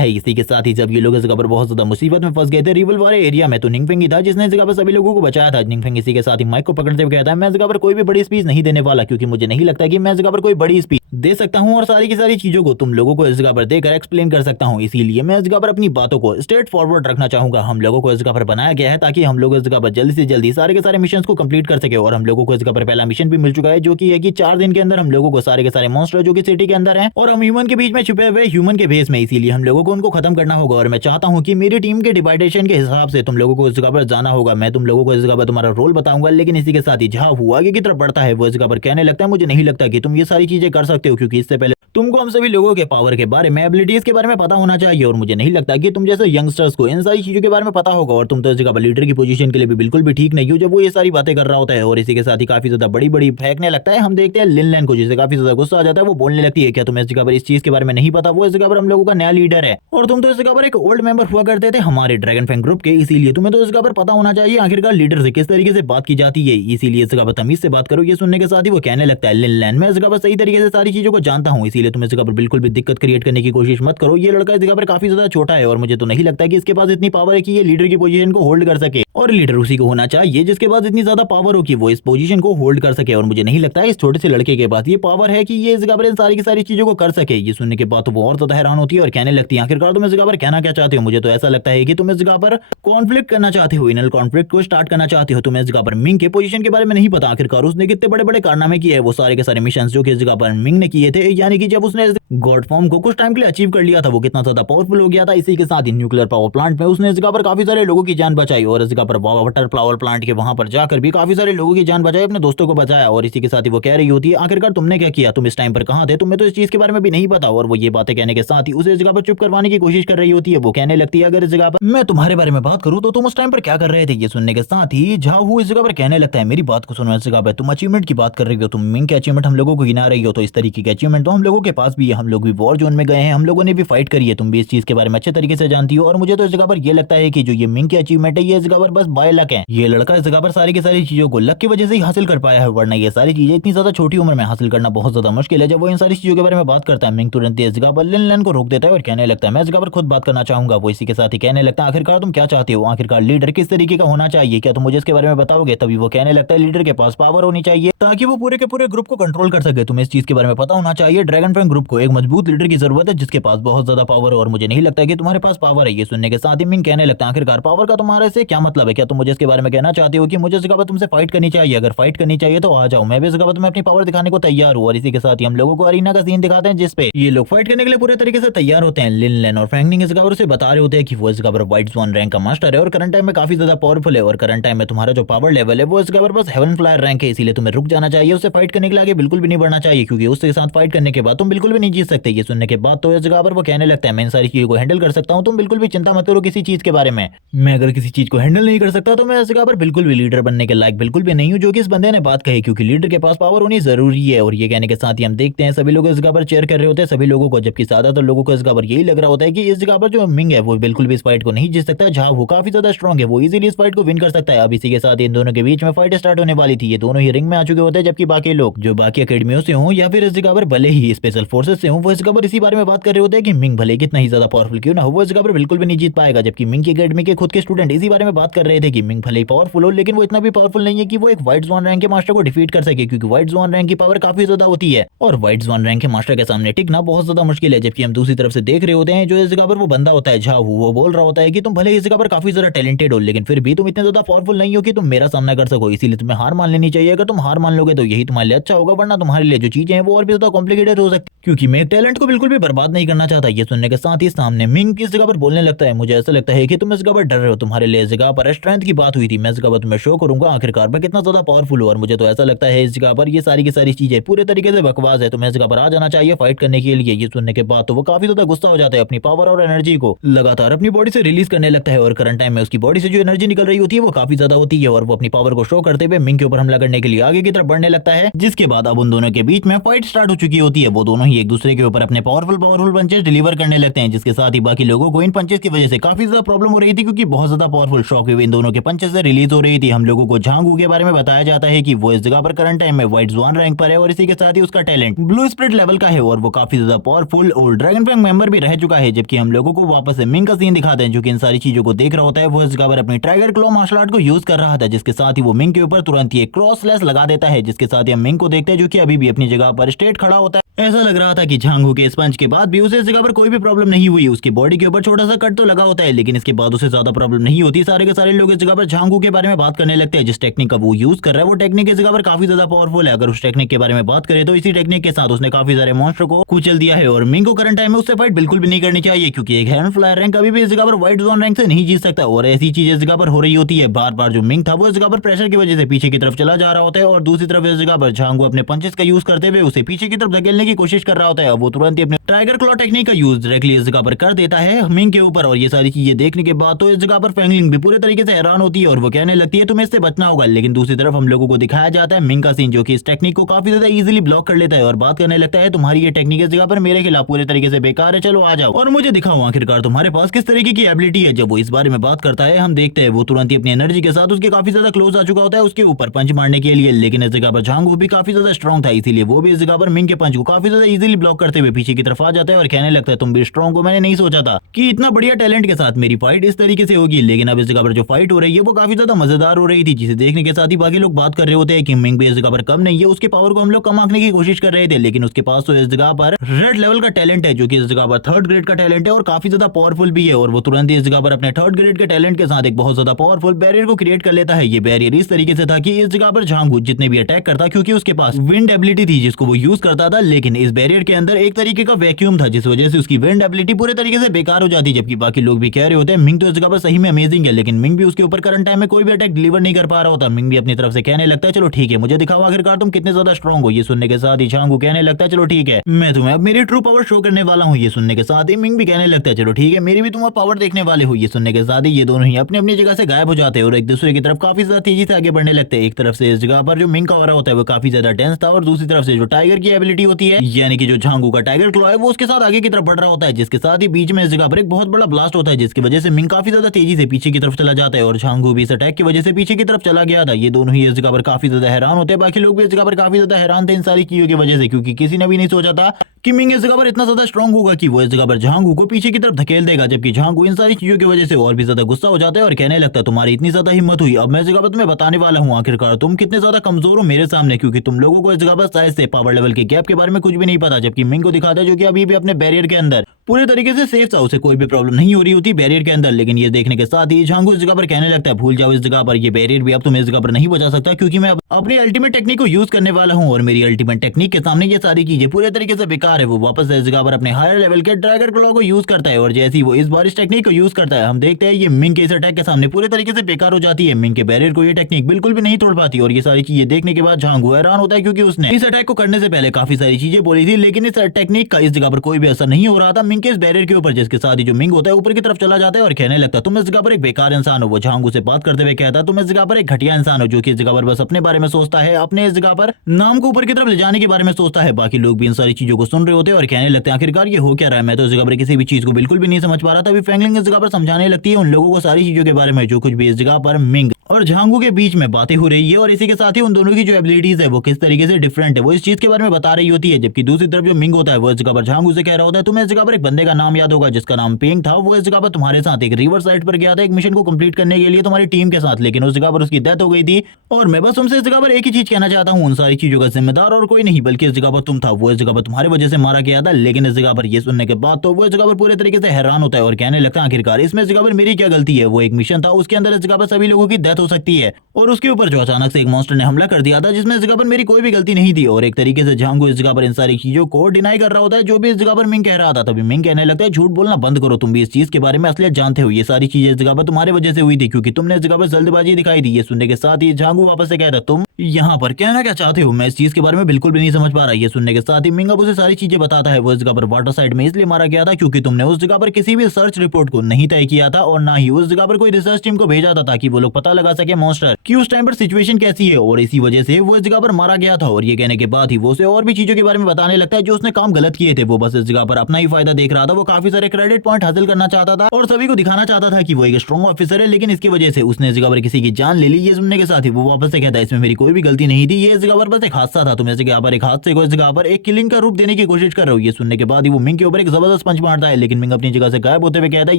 है। इसी के साथ ही जब ये लोग इस जगह पर बहुत ज्यादा मुसीबत में फंस गए थे रिवल वाले एरिया में, तो निंगफेंग ही था जिसने इस जगह पर सभी लोगों को बचाया था। निंगफेंग इसी के साथ ही माइक को पकड़ते हुए कहता है मैं इस जगह पर कोई भी बड़ी स्पीच नहीं देने वाला क्योंकि मुझे नहीं लगता कि मैं इस जगह पर कोई बड़ी स्पीच दे सकता हूं और सारी की सारी चीजों को तुम लोगों को इस जगह पर देकर एक्सप्लेन कर सकता हूं। इसीलिए मैं इस जगह पर अपनी बातों को स्ट्रेट फॉरवर्ड रखना चाहूंगा। हम लोगों को इस जगह पर बनाया गया है ताकि हम लोग इस जगह पर जल्दी से जल्दी सारे के सारे मिशन को कंप्लीट कर सके। और हम लोगों को इस जगह पर पहला मिशन भी मिल चुका है जो कि है कि 4 दिन के अंदर हम लोगों को सारे के सारे मॉन्स्टर जो कि सिटी के अंदर हैं और हम ह्यूमन के बीच में छुपे हुए ह्यूमन के भेस में, इसीलिए हम लोगों को उनको खत्म करना होगा। और मैं चाहता हूं कि मेरी टीम के डिवाइडेशन के हिसाब से तुम लोगों को इस जगह पर जाना होगा। मैं तुम लोगों को इस जगह पर तुम्हारा रोल बताऊंगा। लेकिन इसी के साथ ही जहां वो आगे की तरफ बढ़ता है वो इस जगह पर कहने लगता है मुझे नहीं लगता कि तुम ये सारी चीजें कर सकते हो क्योंकि इससे पहले तुमको हम सभी लोगों के पावर के बारे में, एबिलिटीज के बारे में पता होना चाहिए। और मुझे नहीं लगता कि तुम जैसे यंगस्टर्स को इन सारी चीजों के बारे में पता होगा। और तुम तो इस जगह पर लीडर की पोजीशन के लिए भी बिल्कुल भी ठीक नहीं हो जब वो ये सारी बातें कर रहा होता है। और इसी के साथ ही काफी ज्यादा बड़ी बड़ी फेंकने लगता है। हम देखते हैं लिन लैन को जिसे काफी ज्यादा गुस्सा आ जाता है, वो बोलने लगती है क्या तुम्हें इस जगह पर इस चीज के बारे में नहीं पता, वो इस जगह पर हम लोगों का नया लीडर है और तुम तो इस जगह पर एक ओल्ड मेंबर हुआ करते थे हमारे ड्रैगन फैंग ग्रुप के, इसीलिए तुम्हें तो इस जगह पर पता होना चाहिए आखिरकार लीडर से किस तरीके से बात की जाती है। इसीलिए इस जगह पर तमीज से बात करो। ये सुनने के साथ ही वो कहने लगता है लिन लैन मैं इस जगह पर सही तरीके से सारी चीजों को जानता हूँ, इसीलिए तुम इस जगह पर बिल्कुल भी दिक्कत क्रिएट करने की कोशिश मत करो। ये लड़का इस जगह पर काफी ज्यादा छोटा है और मुझे तो नहीं लगता कि इसके पास इतनी पावर है कि ये लीडर की पोजीशन को होल्ड कर सके। और लीडर उसी को होना चाहिए जिसके पास इतनी ज्यादा पावर हो कि वो इस पोजीशन को होल्ड कर सके। और मुझे नहीं लगता है इस छोटे से लड़के के पास ये पावर है कि ये इस जगह पर सारी की सारी चीजों को कर सके। ये सुनने के बाद तो वो और ज्यादा हैरान होती है और कहने लगती है आखिरकार तुम इस जगह पर कहना क्या चाहते हो। मुझे तो ऐसा लगता है कि तुम इस जगह पर कॉन्फ्लिक्ट करना चाहते हो, इनल कॉन्फ्लिक्ट को स्टार्ट करना चाहते हो। तुम्हें इस जगह पर मिंग के पोजीशन के बारे में नहीं पता आखिरकार उसने कितने बड़े बड़े कारनामे किए हैं। वो सारे के सारे मिशन जो कि इस जगह पर मिंग ने किए थे, यानी कि जब उसने गॉड फॉर्म को कुछ टाइम के लिए अचीव कर लिया था वो कितना ज्यादा पावरफुल हो गया था। इसी के साथ ही न्यूक्लियर पावर प्लांट में उसने इस जगह पर काफी सारे लोगों की जान बचाई और इस जगह पर वाटर पावर प्लांट के वहां पर जाकर भी काफी सारे लोगों की जान बचाई, अपने दोस्तों को बचाया। और इसी के साथ ही वो कह रही होती है आखिरकार तुमने क्या किया, तुम इस टाइम पर कहां थे, तुम्हें तो इस चीज के बारे में भी नहीं पता। और वो ये बातें कहने के साथ ही उसे इस जगह पर चुप करवाने की कोशिश कर रही होती है। वो कहने लगती है अगर इस जगह पर मैं तुम्हारे बारे में बात करूं तो तुम उस टाइम पर क्या कर रहे थे। ये सुनने के साथ ही झाऊ इस जगह पर कहने लगता है मेरी बात को सुनो, इस जगह पर तुम अचीवमेंट की बात कर रही हो, तुम मिंग के अचीवमेंट हम लोगों को गिना रही हो, तो इस तरीके के अचीवमेंट तो हम लोगों के पास भी है। हम लोग भी वॉर जोन में गए हैं, हम लोगों ने भी फाइट करी है, तुम भी इस चीज के बारे में अच्छे तरीके से जानती हो। और मुझे तो इस जगह पर ये लगता है कि जो ये मिंग की अचीवमेंट है ये इस जगह पर बस बाय लक है। ये लड़का इस जगह पर सारी की सारी चीजों को लक की वजह से ही हासिल कर पाया है, वरना ये सारी चीजें इतनी ज्यादा छोटी उम्र में हासिल करना बहुत ज्यादा मुश्किल है। जब वो इन सारी चीजों के बारे में बात करता है मिंग तुरंत इस जगह पर लिन लैन को रोक देता है और कहने लगता है मैं इस जगह पर खुद बात करना चाहूंगा। वो इसी के साथ ही कहने लगता है आखिरकार तुम क्या चाहते हो, आखिरकार लीडर किस तरीके का होना चाहिए, क्या तुम मुझे इसके बारे में बताओगे। तभी वो कहने लगता है लीडर के पास पावर होनी चाहिए ताकि वो पूरे के पूरे ग्रुप को कंट्रोल कर सके। तुम्हें इस चीज के बारे में पता होना चाहिए ड्रैगन फैंग ग्रुप को एक मजबूत लीडर की जरूरत है जिसके पास बहुत ज्यादा पावर है और मुझे नहीं लगता कि तुम्हारे पास पावर है। ये सुनने के साथ ही मिंग कहने लगता है आखिरकार पावर का तुम्हारे से क्या मतलब है, क्या तुम मुझे इसके बारे में कहना चाहते हो कि मुझे इस जगह पर तुमसे फाइट करनी चाहिए, अगर फाइट करनी चाहिए तो आ जाओ, मैं भी इस जगह पर तुम्हें अपनी पावर दिखाने को तैयार हूँ। और इसी के साथ ही हम लोगों को अरीना का सीन दिखाते हैं जिसपे ये लोग फाइट करने के लिए पूरे तरीके से तैयार होते हैं। लिन लैन और फैंगनिंग इस जगह पर उसे बता रहे होते हैं कि वो इस जगह पर व्हाइट स्वान रैंक का मास्टर है और करंट टाइम में काफी ज्यादा पावरफुल है और करंट टाइम में तुम्हारा जो पावर लेवल है वो इस जगह पर बस हेवन फ्लायर रैंक है, इसीलिए तुम्हें रुक जाना चाहिए, उससे फाइट करने के लिए आगे बिल्कुल भी नहीं बढ़ना चाहिए क्योंकि उसके साथ फाइट करने के बाद तुम बिल्कुल भी नहीं जीत सकते। ये सुनने के बाद तो इस जगह पर वो कहने लगता है मैं इन सारी चीजों को हैंडल कर सकता हूँ, तुम बिल्कुल भी चिंता मत करो किसी चीज के बारे में। मैं अगर किसी चीज को हैंडल नहीं कर सकता तो मैं इस जगह पर बिल्कुल भी लीडर बनने के लायक बिल्कुल भी नहीं हूँ, जो कि इस बंदे ने बात कही, क्योंकि लीडर के पास पावर होनी जरूरी है। और ये कहने के साथ ही हम देखते हैं सभी लोग इस जगह पर चेयर कर रहे होते हैं सभी लोगों को, जबकि ज्यादातर लोगों को इस जगह पर यही लग रहा होता है कि इस जगह पर जो मिंग है वो बिल्कुल भी इस फाइट को नहीं जीत सकता, जहां वो काफी ज्यादा स्ट्रॉन्ग है, वो इजीली इस फाइट को विन कर सकता है। अब इसी के साथ इन दोनों के बीच में फाइट स्टार्ट होने वाली थी, ये दोनों ही रिंग में आ चुके होते हैं, जबकि बाकी लोग जो बाकी अकेडमियों से हों या फिर इस जगह पर भले ही स्पेशल फोर्सेस से हों वो इस जगह पर इसी बारे में बात कर रहे होते हैं कि मिंग भले कितना ही ज्यादा पावरफुल क्यों ना हो वो इस जगह पर बिल्कुल भी नहीं जीत पाएगा। जबकि मिंग की अकेडमी के खुद के स्टूडेंट इसी बारे में बात कर रहे थे कि मिंग भले ही पावरफुल हो लेकिन वो इतना भी पावरफुल नहीं है कि वो एक व्हाइट ज़ॉन रैंक के मास्टर को डिफीट कर सके, क्योंकि व्हाइट ज़ॉन रैंक की पावर काफी ज्यादा होती है और व्हाइट ज़ॉन रैंक के मास्टर के सामने टिकना बहुत ज्यादा मुश्किल है। जबकि हम दूसरी तरफ से देख रहे होते हैं जो इस जगह पर वो बंदा होता है झाऊ, वो बोल रहा होता है कि तुम भले इस जगह पर काफी ज्यादा टैलेंटेड हो लेकिन फिर भी तुम इतने ज्यादा पावरफुल नहीं हो कि तुम मेरा सामना कर सको, इसीलिए तुम्हें हार मान लेनी चाहिए। अगर तुम हार मान लोगे तो यही तुम्हारे लिए अच्छा होगा, वरना तुम्हारे लिए जो चीजें हैं वो और भी ज्यादा कॉम्प्लिकेटेड हो सकती है, क्योंकि मैं टैलेंट को बिल्कुल भी बर्बाद नहीं करना चाहता। ये सुनने के साथ ही सामने मिंग इस जगह पर बोलने लगता है, मुझे ऐसा लगता है कि तुम इस जगह पर डर रहे हो, तुम्हारे लिए इस जगह पर स्ट्रेंथ की बात हुई थी, मैं इस जगह पर तुम्हें शो करूंगा आखिरकार मैं कितना ज्यादा पावरफुल हूँ। और मुझे तो ऐसा लगता है इस जगह पर ये सारी की सारी चीजें पूरे तरीके से बकवास है, तुम्हें इस जगह पर आ जाना चाहिए फाइट करने के लिए। ये सुनने के बाद तो वो काफी ज्यादा गुस्सा हो जाता है, अपनी पावर और एनर्जी को लगातार अपनी बॉडी से रिलीज करने लगता है। और करंट टाइम में उसकी बॉडी से जो एनर्जी निकल रही होती है वो काफी ज्यादा होती है और वो अपनी पावर को शो करते हुए मिंग के ऊपर हमला करने के लिए आगे की तरफ बढ़ने लगता है। जिसके बाद अब उन दोनों के बीच में फाइट स्टार्ट हो चुकी होती है। वो दोनों ही एक दूसरे के ऊपर अपने पावरफुल पंचेस डिलीवर करने लगते हैं, जिसके साथ ही बाकी लोगों को इन पंचेस की वजह से काफी ज्यादा प्रॉब्लम हो रही थी, क्योंकि बहुत ज्यादा पावरफुल शॉक इन दोनों के पंचेस से रिलीज हो रही थी। हम लोगों को झांगू के बारे में बताया जाता है कि वो इस जगह पर करंट टाइम में व्हाइट ज़्वान रैंक पर है और इसी के साथ ही उसका टैलेंट ब्लू स्पिरिट लेवल का है और वो काफी ज्यादा पावरफुल और ड्रैगन फैंग मेंबर भी रह चुका है। जबकि हम लोगों को वापस से मिंग का सीन दिखाते हैं, जो कि इन सारी चीजों को देख रहा होता है। वो इस जगह पर अपनी टाइगर क्लॉ मार्शल आर्ट को यूज कर रहा था, जिसके साथ ही वो मिंग के ऊपर तुरंत ही एक क्रॉस स्लैश लगा देता है, जिसके साथ ही हम मिंग को देखते हैं जो कि अभी भी अपनी जगह पर स्ट्रेट खड़ा होता है। ऐसा लग रहा था कि झांगू के इस पंच के बाद भी उसे इस जगह पर कोई भी प्रॉब्लम नहीं हुई। उसकी बॉडी के ऊपर छोटा सा कट तो लगा होता है, लेकिन इसके बाद उसे ज्यादा प्रॉब्लम नहीं होती। सारे के सारे लोग इस जगह पर झांगू के बारे में बात करने लगते हैं। जिस टेक्निक का वो यूज कर रहा है वो टेक्निक इस जगह पर काफी ज्यादा पावरफुल है। अगर उस टेक्निक के बारे में बात करें तो इसी टेक्निक के साथ उसने काफी सारे मॉन्स्टर को कुचल दिया है और मिंग को करंट टाइम में उससे फाइट बिल्कुल भी नहीं करनी चाहिए, क्योंकि एक हैंड फ्लायर रैंक कभी भी इस जगह पर व्हाइट जोन रैंक से नहीं जीत सकता। और ऐसी चीज इस जगह पर हो रही होती है बार बार। जो मिंग था वो इस जगह पर प्रेशर की वजह से पीछे की तरफ चला जा रहा होता है और दूसरी तरफ इस जगह पर झांगू अपने पंचेस का यूज करते हुए उसे पीछे की तरफ धकेलने की कोशिश कर रहा होता है। वो तुरंत ही अपने टाइगर क्लॉ टेक्निक का यूज डायरेक्टली इस जगह पर कर देता है मिंग के ऊपर। और ये सारी चीजें देखने के बाद तो इस जगह पर फैंगलिंग भी पूरे तरीके से हैरान होती है और वो कहने लगती है तुम्हें इससे बचना होगा। लेकिन दूसरी तरफ हम लोगों को दिखाया जाता है मिंग का सीन, जो कि इस टेक्निक को काफी ज्यादा इजीली ब्लॉक कर लेता है और बात करने लगता है तुम्हारी ये टेक्निक इस जगह पर मेरे खिलाफ पूरे तरीके से बेकार है, चलो आ जाओ और मुझे दिखाओ आखिरकार तुम्हारे पास किस तरीके की एबिलिटी है। जब वो इस बारे में बात करता है हम देखते हैं वो तुरंत ही अपनी एनर्जी के साथ उसके काफी ज्यादा क्लोज आ चुका होता है उसके ऊपर पंच मारने के लिए। लेकिन इस जगह पर झांगू भी काफी ज्यादा स्ट्रॉन्ग था, इसीलिए वो भी इस जगह पर मिंग के पंच को काफी ज्यादा इजीली ब्लॉक करते हुए पीछे की तरफ आ जाता है और कहने लगता है तुम भी स्ट्रॉन्ग हो, मैंने नहीं सोचा था कि इतना बढ़िया टैलेंट के साथ मेरी फाइट इस तरीके से होगी। लेकिन अब इस जगह पर जो फाइट हो रही है वो काफी ज्यादा मजेदार हो रही थी, जिसे देखने के साथ ही बाकी लोग बात कर रहे होते हैं कि मिंग भी इस जगह पर कम नहीं है, उसके पावर को हम लोग कम आंकने की कोशिश कर रहे थे। लेकिन उसके पास तो इस जगह पर रेड लेवल का टैलेंट है, जो कि इस जगह पर थर्ड ग्रेड का टैलेंट है और काफी ज्यादा पावरफुल भी है। और वो तुरंत ही इस जगह पर अपने थर्ड ग्रेड के टैलेंट के साथ एक बहुत ज्यादा पावरफुल बैरियर को क्रिएट कर लेता है। ये बैरियर इस तरीके से था कि इस जगह पर झांगू जितने भी अटैक करता, क्योंकि उसके पास विंड एबिलिटी थी जिसको वो यूज करता था, लेकिन इस बैरियर के अंदर एक तरीके का वैक्यूम था जिस वजह से उसकी विंड एबिलिटी पूरे तरीके से बेकार हो जाती। जबकि बाकी लोग भी कह रहे होते हैं मिंग तो इस जगह पर सही में अमेजिंग है, लेकिन मिंग भी उसके ऊपर करंट टाइम में कोई भी अटैक डिलीवर नहीं कर पा रहा होता। मिंग भी अपनी तरफ से कहने लगता है चलो ठीक है मुझे दिखाओ आखिरकार तुम कितने ज्यादा स्ट्रॉन्ग हो। ये सुनने के साथ ही झांगू कहने लगता है चलो ठीक है मैं तुम्हें अब मेरी ट्रू पावर शो करने वाला हूँ। ये सुनने के साथ ही मिंग भी कहने लगता है चलो ठीक है मेरी भी तुम पावर देखने वाले हो। ये सुनने के साथ ही ये दोनों ही अपनी अपनी जगह से गायब हो जाते हैं और एक दूसरे की तरफ काफी ज्यादा तेजी से आगे बढ़ने लगते हैं। एक तरफ से इस जगह पर जो मिंग का ऑरा होता है वो काफी ज्यादा डेंस था और दूसरी तरफ से जो टाइगर की एबिलिटी होती है यानी कि जो झांगू का टाइगर क्लॉ है वो उसके साथ आगे की तरफ बढ़ रहा होता है, जिसके साथ ही बीच में इस जगह पर एक बहुत बड़ा ब्लास्ट होता है, जिसकी वजह से मिंग काफी ज्यादा तेजी से पीछे की तरफ चला जाता है और झांगू भी इस अटैक की वजह से पीछे की तरफ चला गया था। ये दोनों ही इस जगह पर काफी ज्यादा हैरान होते हैं, बाकी लोग भी इस जगह पर काफी ज्यादा हैरान थे इन सारी चीजों की वजह से, क्योंकि किसी ने भी नहीं सोचा था कि मिंग इस जगह पर इतना ज्यादा स्ट्रॉन्ग होगा कि वो इस जगह पर झांगू को पीछे की तरफ धकेल देगा। जबकि झांगू इन सारी चीजों की वजह से और भी ज्यादा गुस्सा हो जाता है और कहने लगता है तुम्हारी इतनी ज्यादा हिम्मत हुई, अब मैं इस जगह पर तुम्हें बताने वाला हूँ आखिरकार तुम कितने ज्यादा कमजोर हो मेरे सामने, क्योंकि तुम लोगों को इस जगह पर साइज से पावर लेवल के गैप के बारे में कुछ भी नहीं पता। जबकि मिंग को दिखाता है जो कि अभी भी अपने बैरियर के अंदर पूरे तरीके से सेफ था, उसे कोई भी प्रॉब्लम नहीं हो रही होती बैरियर के अंदर। लेकिन ये देखने के साथ ही झांगू इस जगह पर कहने लगता है भूल जाओ इस जगह पर ये बैरियर भी अब तुम्हें इस जगह पर नहीं बचा सकता, क्योंकि मैं अपनी अल्टीमेट टेक्निक को यूज करने वाला हूँ और मेरी अल्टीमेट टेक्निक के सामने ये सारी चीजें पूरे तरीके से बेकार है। वो वापस इस जगह पर अपने हायर लेवल के ड्रैगन क्लॉ को यूज करता है और जैसे ही वो इस बार इस टेक्निक को यूज करता है हम देखते हैं ये मिंग के इस अटैक के सामने पूरे तरीके से बेकार हो जाती है। मिंग के बैरियर को ये टेक्निक बिल्कुल भी नहीं तोड़ पाती और ये सारी चीजें देखने के बाद झांगू हैरान होता है, क्योंकि उसने इस अटैक को करने से पहले काफी सारी चीजें बोली थी, लेकिन इस टेक्निक का इस जगह पर कोई भी असर नहीं हो रहा था मिंग के इस बैरियर के ऊपर, जिसके साथ ही जो मिंग होता है ऊपर की तरफ चला जाता है और कहने लगता है तुम इस जगह पर एक बेकार इंसान हो। वो झांगू से बात करते हुए कहता है तुम इस जगह पर एक घटिया इंसान हो जो कि इस जगह पर बस अपने बारे में सोचता है, अपने इस जगह पर नाम को ऊपर की तरफ ले जाने के बारे में सोचता है। बाकी लोग भी इन सारी चीजों को सुन रहे होते हैं और कहने लगते हैं आखिरकार ये हो क्या रहा है, मैं तो इस जगह पर किसी भी चीज को बिल्कुल भी नहीं समझ पा रहा था। अभी फैंगलिंग इस जगह पर समझाने लगती है उन लोगों को सारी चीजों के बारे में जो कुछ भी इस जगह पर मिंग और झांगू के बीच में बातें हो रही है और इसी के साथ ही उन दोनों की जो एबिलिटीज है वो किस तरीके से डिफरेंट है वो इस चीज के बारे में बता रही होती है। जबकि दूसरी तरफ जो मिंग होता है वो इस जगह पर झांगू से कह रहा होता है तुम्हें इस जगह पर एक बंदे का नाम याद होगा जिसका नाम पेंग था, वो इस जगह पर तुम्हारे साथ एक रिवर साइड पर गया था एक मिशन को कंप्लीट करने के लिए तुम्हारी टीम के साथ, लेकिन उस जगह पर उसकी डेथ हो गई थी। और मैं बस तुमसे इस जगह पर एक ही चीज कहना चाहता हूँ उन सारी चीजों का जिम्मेदार और कोई नहीं बल्कि इस जगह पर तुम था, वो इस जगह पर तुम्हारी वजह से मारा गया था। लेकिन इस जगह पर ये सुनने के बाद तो वो इस जगह पर पूरे तरीके से हैरान होता है और कहने लगता है आखिरकार इसमें इस जगह पर मेरी क्या गलती है। वो एक मिशन था उसके अंदर इस जगह पर सभी लोगों की डेथ डेथ हो सकती है। और उसके ऊपर जो अचानक से एक मॉन्स्टर ने हमला कर दिया था, जिसमें इस जगह पर मेरी कोई भी गलती नहीं थी। और एक तरीके से झांगू इस जगह पर इन सारी चीजों को डिनाई कर रहा होता है जो भी इस जगह पर मिंग कह रहा था। तभी मिंग कहने लगता है झूठ बोलना बंद करो, तुम भी इस चीज के बारे में असलियत जानते हो। ये सारी चीजें इस जगह पर तुम्हारी वजह से हुई थी, क्योंकि तुमने इस जगह पर जल्दबाजी दिखाई दी। ये सुनने के साथ ही झांगू वापस से कहता तुम यहाँ पर कहना क्या चाहते हो, मैं इस चीज के बारे में बिल्कुल भी नहीं समझ पा रहा। ये सुनने के साथ ही मिंग अब उसे सारी चीजें बताता है। वो इस जगह पर वाटर साइड में इसलिए मारा गया था क्योंकि तुमने उस जगह पर किसी भी सर्च रिपोर्ट को नहीं तय किया था और ना ही उस जगह पर कोई रिसर्च टीम को भेजा था ताकि वो लोग पता लगा सके मॉन्स्टर की उस टाइम पर सिचुएशन कैसी है, और इसी वजह से वो इस जगह पर मारा गया था। और ये कहने के बाद ही वो उसे और भी चीजों के बारे में बताने लगता है जो उसने काम गलत किए थे। वो बस इस जगह पर अपना ही फायदा देख रहा था। वो काफी सारे क्रेडिट पॉइंट हासिल करना चाहता था और सभी को दिखाना चाहता था कि वो एक स्ट्रॉन्ग ऑफिसर है, लेकिन इसकी वजह से उसने इस जगह पर किसी की जान ले ली। ये सुनने के साथ ही वो वापस से कहता है इसमें मेरी कोई भी गलती नहीं थी, ये इस जगह पर बस एक हादसा था। तुम इस जगह पर एक हादसे को इस जगह पर एक किलिंग का रूप देने की कोशिश कर रहे हो। ये सुनने के बाद ही वो मिंग के ऊपर एक जबरदस्त पंच मारता है, लेकिन मिंग अपनी जगह से गायब होते हुए कहता है